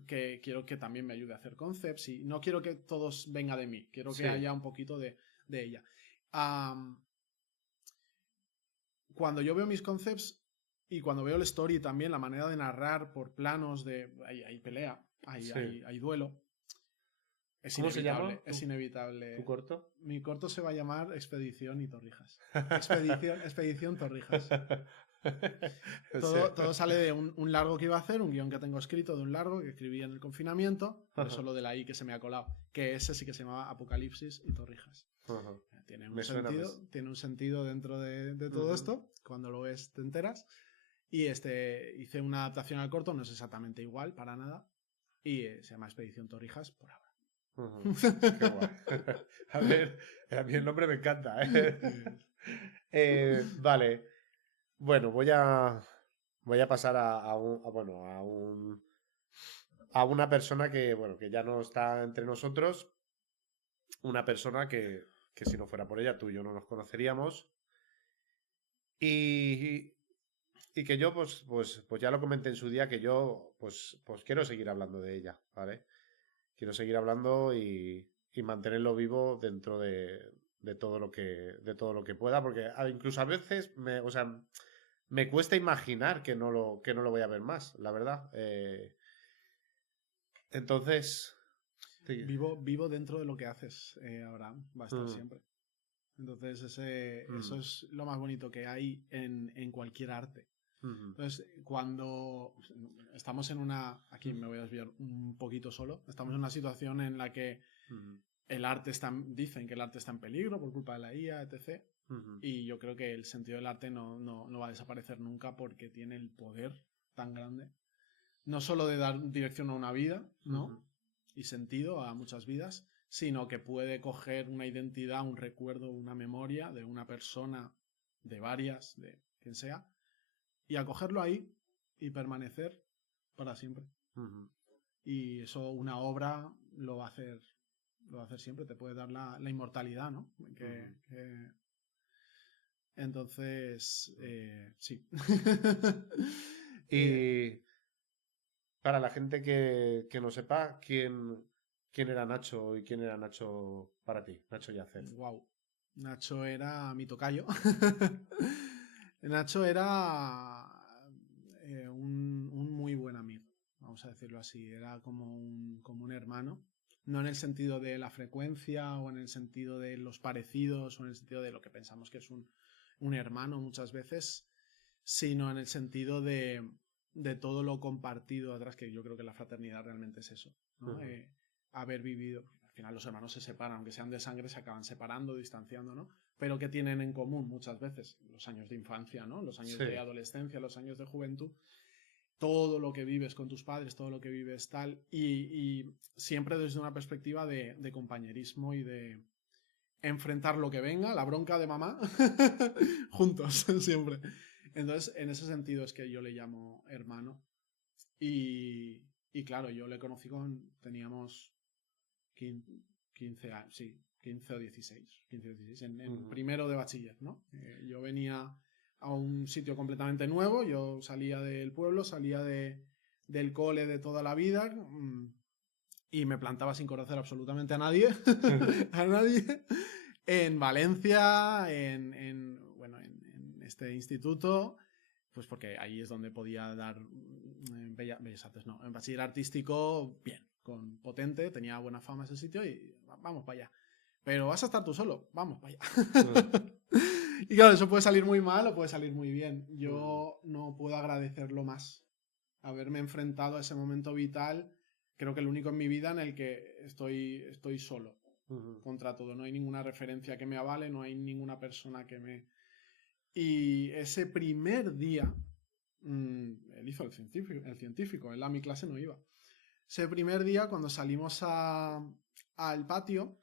que quiero que también me ayude a hacer concepts y no quiero que todos venga de mí, quiero que sí. haya un poquito de ella. Cuando yo veo mis concepts, Y cuando veo el story también, la manera de narrar por planos de... Hay pelea, hay duelo. Es ¿Cómo se llama inevitable, es inevitable. tu corto? Mi corto se va a llamar Expedición y Torrijas. Expedición Torrijas. Todo sale de un largo que iba a hacer, un guión que tengo escrito de un largo que escribí en el confinamiento, por eso lo de la I que se me ha colado, que ese sí que se llamaba Apocalipsis y Torrijas. Tiene un sentido dentro de todo esto, cuando lo ves te enteras. Y hice una adaptación al corto, no es exactamente igual, para nada, y se llama Expedición Torrijas por ahora. Qué guay. A ver, a mí el nombre me encanta, vale. Bueno, voy a pasar a una persona que, bueno, que ya no está entre nosotros. Una persona que si no fuera por ella, tú y yo no nos conoceríamos. Y que yo, pues ya lo comenté en su día, que yo, pues quiero seguir hablando de ella, ¿vale? Quiero seguir hablando y mantenerlo vivo dentro de todo lo que pueda, porque incluso a veces me cuesta imaginar que no lo voy a ver más, la verdad. Entonces, sí. Vivo dentro de lo que haces, Abraham, va a estar siempre. Entonces eso es lo más bonito que hay en cualquier arte. Entonces, cuando estamos en una... Aquí me voy a desviar un poquito solo. Estamos en una situación en la que el arte dicen que el arte está en peligro por culpa de la IA, etc. Y yo creo que el sentido del arte no va a desaparecer nunca porque tiene el poder tan grande. No solo de dar dirección a una vida, ¿no? Y sentido a muchas vidas, sino que puede coger una identidad, un recuerdo, una memoria de una persona, de varias, de quien sea, y acogerlo ahí y permanecer para siempre. Y eso una obra lo va a hacer siempre, te puede dar la inmortalidad, ¿no? Entonces, sí. Y para la gente que no sepa, ¿quién era Nacho y quién era Nacho para ti? Nacho Yácez. Wow. Nacho era mi tocayo. Nacho era un muy buen amigo, vamos a decirlo así. Era como un hermano. No en el sentido de la frecuencia o en el sentido de los parecidos o en el sentido de lo que pensamos que es un hermano muchas veces, sino en el sentido de todo lo compartido atrás, que yo creo que la fraternidad realmente es eso, ¿no? Haber vivido... Al final los hermanos se separan, aunque sean de sangre, se acaban separando, distanciando, ¿no? Pero que tienen en común muchas veces los años de infancia, ¿no? Los años de adolescencia, los años de juventud. Todo lo que vives con tus padres, todo lo que vives tal, y siempre desde una perspectiva de compañerismo y de enfrentar lo que venga, la bronca de mamá, juntos, siempre. Entonces, en ese sentido es que yo le llamo hermano. Y claro, yo le conocí teníamos 15 años, sí, 15 o 16, en primero de bachiller, ¿no? Yo venía a un sitio completamente nuevo, yo salía del pueblo, salía del cole de toda la vida y me plantaba sin conocer absolutamente a nadie, en Valencia, en este instituto, pues porque ahí es donde podía dar bellas artes, no, en bachiller artístico, bien, potente, tenía buena fama ese sitio y vamos para allá. Pero vas a estar tú solo, vamos para allá. Y claro, eso puede salir muy mal o puede salir muy bien. Yo no puedo agradecerlo más. Haberme enfrentado a ese momento vital, creo que el único en mi vida en el que estoy solo contra todo. No hay ninguna referencia que me avale, no hay ninguna persona que me... Y ese primer día, él hizo el científico, él a mi clase no iba. Ese primer día, cuando salimos al patio,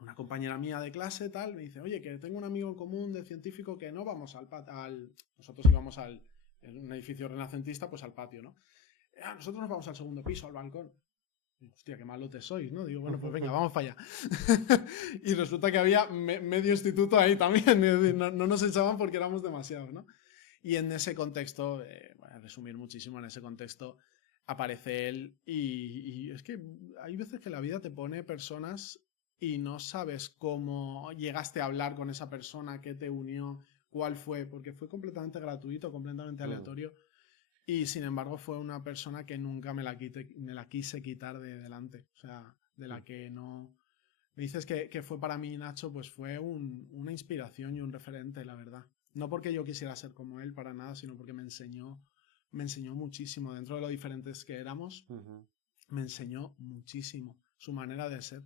una compañera mía de clase tal me dice, oye, que tengo un amigo en común de científico que no vamos nosotros íbamos en un edificio renacentista, pues al patio, ¿no? Nosotros nos vamos al segundo piso, al balcón. Digo, hostia, qué malotes sois, ¿no? Digo, bueno, pues venga, vamos para allá. Y resulta que había medio instituto ahí también, es decir, no nos echaban porque éramos demasiados, ¿no? Y en ese contexto, voy a resumir muchísimo, en ese contexto aparece él y es que hay veces que la vida te pone personas y no sabes cómo llegaste a hablar con esa persona, qué te unió, cuál fue, porque fue completamente gratuito, completamente aleatorio. Y sin embargo fue una persona que nunca me la quise quitar de delante. O sea, de la que no... Me dices que fue para mí, Nacho, pues fue una inspiración y un referente, la verdad. No porque yo quisiera ser como él para nada, sino porque me enseñó muchísimo. Dentro de lo diferentes que éramos, me enseñó muchísimo su manera de ser.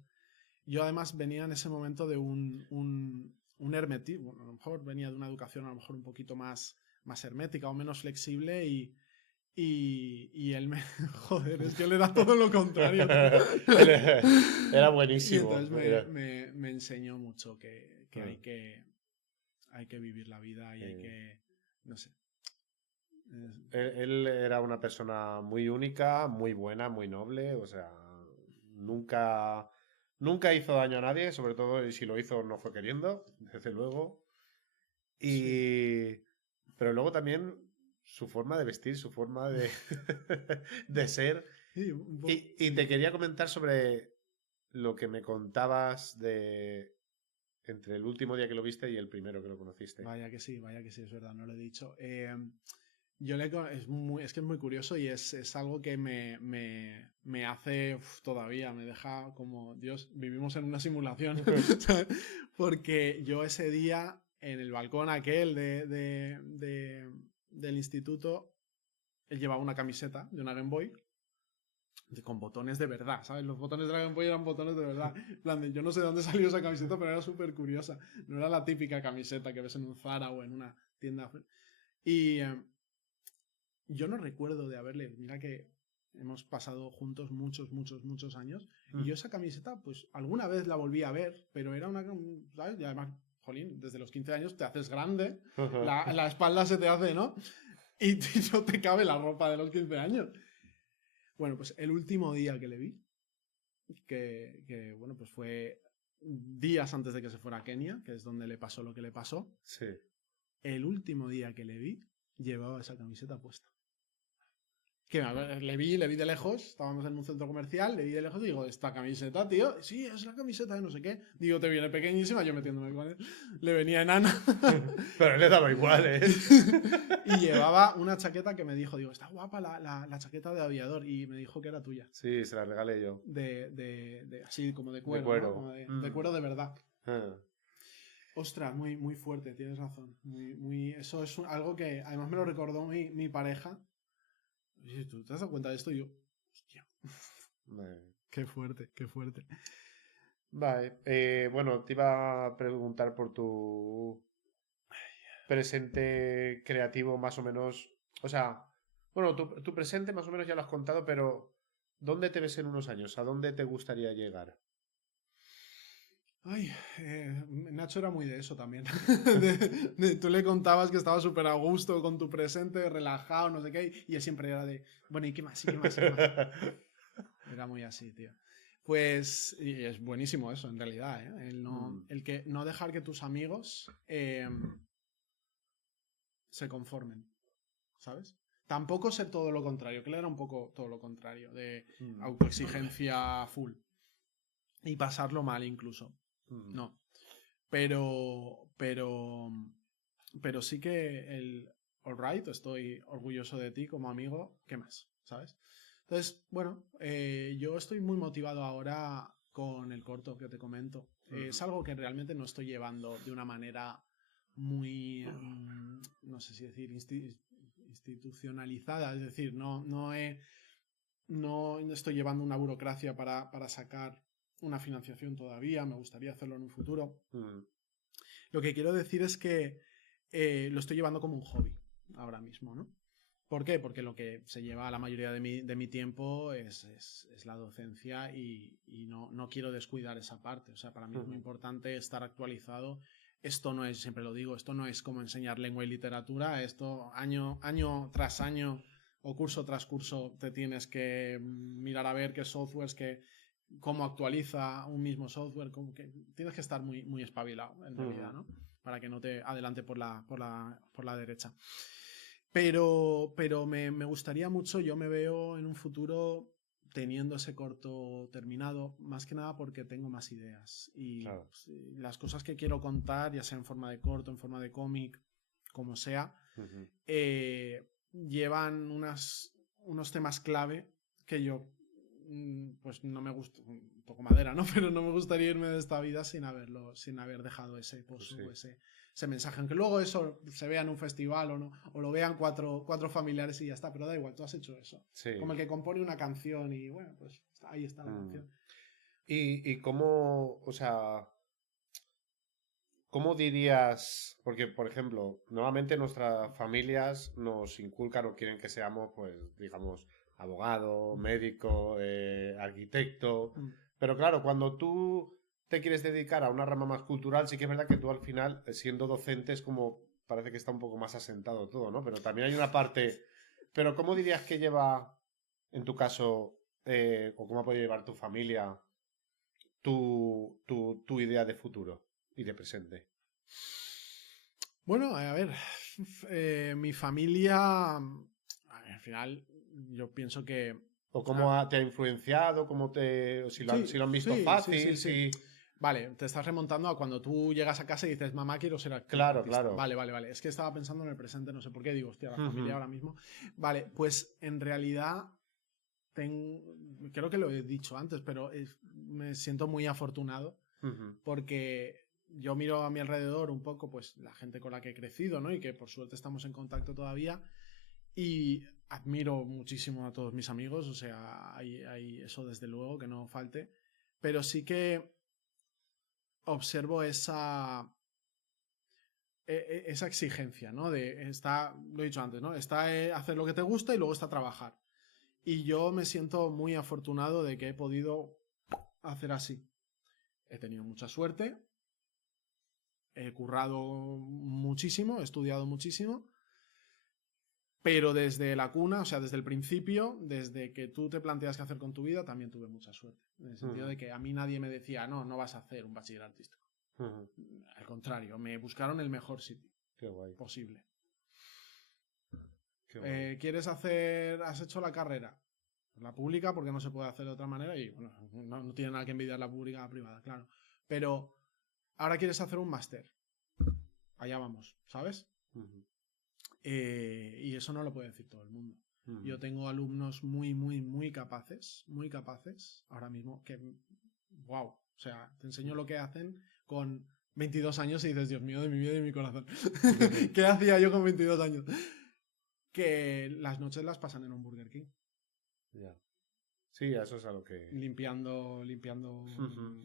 Yo además venía en ese momento de un hermetismo. Bueno, a lo mejor venía de una educación a lo mejor un poquito más hermética o menos flexible y él me... Joder, es que él era todo lo contrario. Era Y buenísimo. entonces me enseñó mucho que hay que vivir la vida y hay que... No sé. Él era una persona muy única, muy buena, muy noble. O sea, nunca hizo daño a nadie. Sobre todo, y si lo hizo, no fue queriendo, desde luego. Sí. Pero luego también su forma de vestir, su forma de, de ser. Sí, Y sí. te quería comentar sobre lo que me contabas de entre el último día que lo viste y el primero que lo conociste. Vaya que sí, es verdad, no lo he dicho. Es que es muy curioso y es algo que me hace todavía, me deja como, Dios, vivimos en una simulación. Porque yo ese día, en el balcón aquel del instituto, él llevaba una camiseta de una Game Boy con botones de verdad, ¿sabes? Los botones de la Game Boy eran botones de verdad. En plan de, yo no sé de dónde salió esa camiseta, pero era súper curiosa. No era la típica camiseta que ves en un Zara o en una tienda. Y yo no recuerdo de haberle... Mira que hemos pasado juntos muchos años. Y yo esa camiseta, pues alguna vez la volví a ver, pero era una... ¿Sabes? Y además, jolín, desde los 15 años te haces grande, la espalda se te hace, ¿no? Y no te cabe la ropa de los 15 años. Bueno, pues el último día que le vi, bueno, pues fue días antes de que se fuera a Kenia, que es donde le pasó lo que le pasó. Sí. El último día que le vi, llevaba esa camiseta puesta. Que le vi de lejos, estábamos en un centro comercial, le vi de lejos y digo, esta camiseta, tío, sí, es la camiseta de no sé qué. Digo, te viene pequeñísima, yo metiéndome con él. Le venía enana. Pero le daba igual, ¿eh? Y llevaba una chaqueta que me dijo, digo, está guapa la chaqueta de aviador. Y me dijo que era tuya. Sí, se la regalé yo. Así como de cuero, De cuero. ¿no? Como de cuero de verdad. Ostras, muy fuerte, tienes razón. Eso es algo que además me lo recordó mi pareja. Y tú te has dado cuenta de esto y yo, hostia. Qué fuerte. Vale. Bueno, te iba a preguntar por tu presente creativo más o menos. O sea, bueno, tu presente más o menos ya lo has contado, pero ¿dónde te ves en unos años? ¿A dónde te gustaría llegar? Ay, Nacho era muy de eso también. Tú le contabas que estaba súper a gusto con tu presente, relajado, no sé qué, y él siempre era de, bueno, ¿y qué más? Era muy así, tío. Pues, y es buenísimo eso, en realidad, ¿eh? El que no dejar que tus amigos se conformen, ¿sabes? Tampoco ser todo lo contrario, que él era un poco todo lo contrario, de autoexigencia full. Y pasarlo mal incluso. No. Pero sí que alright, estoy orgulloso de ti como amigo, ¿qué más? ¿Sabes? Entonces, bueno, yo estoy muy motivado ahora con el corto que te comento. Es algo que realmente no estoy llevando de una manera muy, no sé si decir, institucionalizada. Es decir, no estoy llevando una burocracia para sacar una financiación todavía. Me gustaría hacerlo en un futuro. Lo que quiero decir es que lo estoy llevando como un hobby ahora mismo, ¿no? ¿Por qué? Porque lo que se lleva la mayoría de mi tiempo es la docencia y no quiero descuidar esa parte. O sea, para mí es muy importante estar actualizado. Esto no es, siempre lo digo, esto no es como enseñar lengua y literatura. Esto año tras año o curso tras curso te tienes que mirar a ver qué softwares, cómo actualiza un mismo software, como que tienes que estar muy espabilado en realidad, ¿no? Para que no te adelante por la derecha. Pero me gustaría mucho, yo me veo en un futuro teniendo ese corto terminado, más que nada porque tengo más ideas. Y Claro. pues, las cosas que quiero contar, ya sea en forma de corto, en forma de cómic, como sea, Ujú. llevan unos temas clave que yo, pues no me gusta, un poco madera, ¿no? Pero no me gustaría irme de esta vida sin haber dejado ese Pues pozo, sí. ese mensaje. Aunque luego eso se vea en un festival o no, o lo vean cuatro familiares y ya está, pero da igual, tú has hecho eso. Sí. Como el que compone una canción y bueno, pues ahí está la Mm. canción. Y cómo, o sea, ¿cómo dirías? Porque, por ejemplo, normalmente nuestras familias nos inculcan o quieren que seamos, pues, digamos, abogado, médico, arquitecto. Mm. Pero claro, cuando tú te quieres dedicar a una rama más cultural, sí que es verdad que tú al final, siendo docente, es como, parece que está un poco más asentado todo, ¿no? Pero también hay una parte. Pero ¿cómo dirías que lleva, en tu caso, o cómo ha podido llevar tu familia tu idea de futuro y de presente? Bueno, a ver, mi familia, al final, yo pienso que... ¿O o cómo sea, te ha influenciado? O si sí, lo han visto sí, sí, fácil, sí, si... sí. Vale, te estás remontando a cuando tú llegas a casa y dices, mamá, quiero ser Claro, artista. claro. Vale, vale, vale. Es que estaba pensando en el presente, no sé por qué, digo, hostia, la familia Ujú, ahora mismo. Vale, pues en realidad ten- creo que lo he dicho antes, pero me siento muy afortunado ujú, porque yo miro a mi alrededor un poco, pues la gente con la que he crecido, ¿no? Y que por suerte estamos en contacto todavía. Y admiro muchísimo a todos mis amigos, o sea, hay eso desde luego que no falte. Pero sí que observo esa exigencia, ¿no? Lo he dicho antes, ¿no? Está hacer lo que te gusta y luego está trabajar. Y yo me siento muy afortunado de que he podido hacer así. He tenido mucha suerte, he currado muchísimo, he estudiado muchísimo, pero desde la cuna, o sea, desde el principio, desde que tú te planteas qué hacer con tu vida, también tuve mucha suerte. En el sentido ujú, de que a mí nadie me decía, no, no vas a hacer un bachiller artístico. ujú. Al contrario, me buscaron el mejor sitio Qué guay, posible. qué guay. Has hecho la carrera? La pública, porque no se puede hacer de otra manera y bueno, no tiene nada que envidiar la pública a la privada, claro. Pero ahora quieres hacer un máster. Allá vamos, ¿sabes? Ujú, Y eso no lo puede decir todo el mundo. ujú. Yo tengo alumnos muy capaces, ahora mismo, que, wow, o sea, te enseño lo que hacen con 22 años y dices, Dios mío, de mi vida y de mi corazón. ¿Qué hacía yo con 22 años? Que las noches las pasan en un Burger King, Ya. Sí, eso es a lo que... limpiando, Ujú.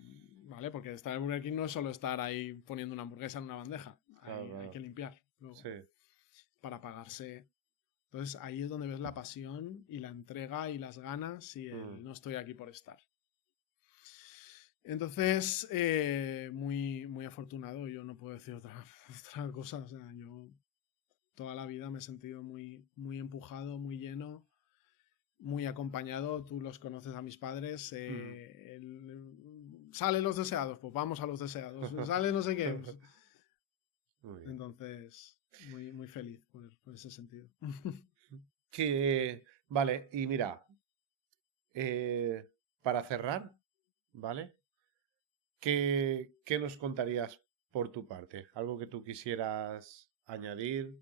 ¿vale? Porque estar en el Burger King no es solo estar ahí poniendo una hamburguesa en una bandeja, Claro, hay claro. que limpiar luego Sí. para pagarse. Entonces ahí es donde ves la pasión y la entrega y las ganas y Mm, el no estoy aquí por estar. Entonces, muy afortunado, yo no puedo decir otra cosa. O sea, yo toda la vida me he sentido muy empujado, muy lleno, muy acompañado. Tú los conoces a mis padres. mm. Salen los deseados, pues vamos a los deseados. Sale no sé qué. Pues, Muy bien. entonces, muy feliz por ese sentido. Vale, y mira, para cerrar, ¿vale? ¿Qué nos contarías por tu parte? ¿Algo que tú quisieras añadir?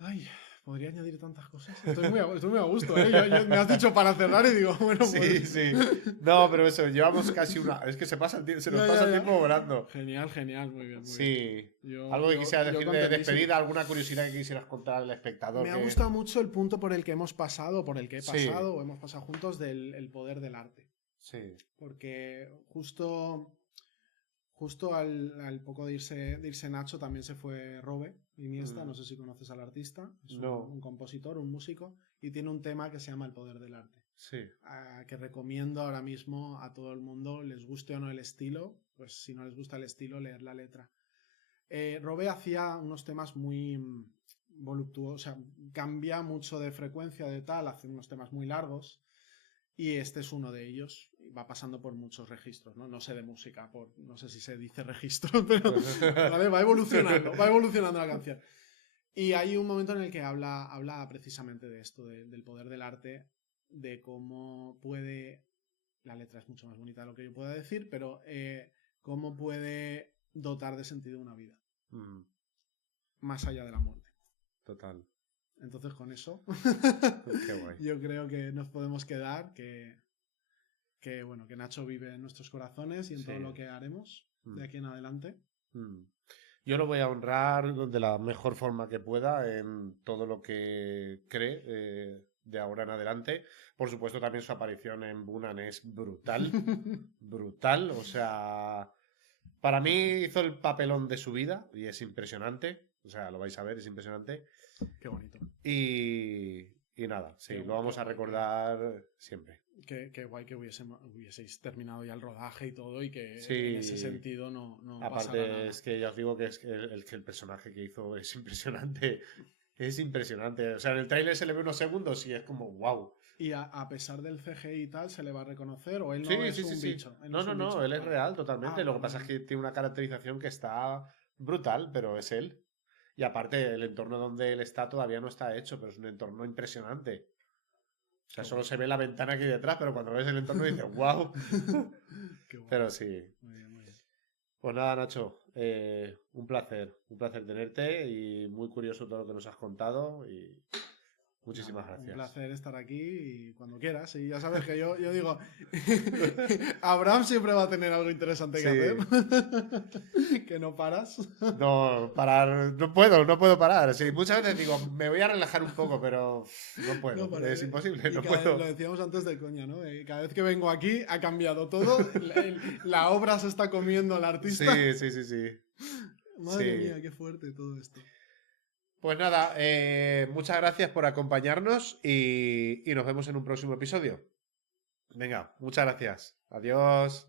Ay, podría añadir tantas cosas. Estoy muy a gusto, ¿eh? Me has dicho para cerrar y digo, bueno, Sí, pues. sí. No, pero eso, llevamos casi una. Es que se nos Ya, pasa ya, el ya. tiempo volando. Genial, genial, muy bien, muy bien. Sí. Yo, Algo que yo, quisieras yo decir de contentísimo. despedida, alguna curiosidad que quisieras contar al espectador Me ha que. gustado mucho el punto por el que hemos pasado, por el que he Sí, pasado, o hemos pasado juntos, del el poder del arte. sí. Porque justo al poco de irse Nacho también se fue Robe Iniesta, Mm, no sé si conoces al artista, es no, un compositor, un músico, y tiene un tema que se llama El poder del arte, sí. que recomiendo ahora mismo a todo el mundo, les guste o no el estilo, pues si no les gusta el estilo, leer la letra. Robe hacía unos temas muy voluptuosos, o sea, cambia mucho de frecuencia de tal, hace unos temas muy largos y este es uno de ellos. Va pasando por muchos registros, ¿no? No sé de música, no sé si se dice registros, pero ¿vale? Va evolucionando la canción. Y hay un momento en el que habla precisamente de esto, del poder del arte, de cómo puede, la letra es mucho más bonita de lo que yo pueda decir, pero cómo puede dotar de sentido una vida. Mm, más allá de la muerte. Total. Entonces con eso Qué guay. yo creo que nos podemos quedar, que bueno, que Nacho vive en nuestros corazones y en Sí. todo lo que haremos de aquí en adelante. Yo lo voy a honrar de la mejor forma que pueda en todo lo que cree de ahora en adelante. Por supuesto, también su aparición en Bunan es brutal. Brutal. O sea, para mí hizo el papelón de su vida y es impresionante. O sea, lo vais a ver, es impresionante. Qué bonito. Y nada, sí, Qué lo vamos a guay, recordar siempre. Qué guay que hubieseis terminado ya el rodaje y todo y que Sí. en ese sentido no pasara Aparte, nada. es que ya os digo que es que el personaje que hizo es impresionante. Es impresionante. O sea, en el tráiler se le ve unos segundos y es como wow. Y a pesar del CGI y tal, ¿se le va a reconocer o él no Sí, es sí, un sí, sí. bicho? Él No, es no, un no, bicho. él es Vale. real totalmente. Lo que Vale, pasa es vale. que tiene una caracterización que está brutal, pero es él. Y aparte, el entorno donde él está todavía no está hecho, pero es un entorno impresionante. O sea, Qué solo guay. se ve la ventana aquí detrás, pero cuando ves el entorno dices, wow. Qué guay. Pero sí. Muy bien, muy bien. Pues nada, Nacho, un placer tenerte y muy curioso todo lo que nos has contado y muchísimas Nada, gracias. Un placer estar aquí y cuando quieras. Y ya sabes que yo digo, Abraham siempre va a tener algo interesante que Sí. hacer. Que no paras. No, parar, no puedo parar. Sí, muchas veces digo, me voy a relajar un poco, pero no puedo, No paras. es imposible, Y no cada vez- puedo. Lo decíamos antes de coña, ¿no? Cada vez que vengo aquí ha cambiado todo. La obra se está comiendo al artista. Sí, sí, sí, sí. Madre Sí. mía, qué fuerte todo esto. Pues nada, muchas gracias por acompañarnos y nos vemos en un próximo episodio. Venga, muchas gracias. Adiós.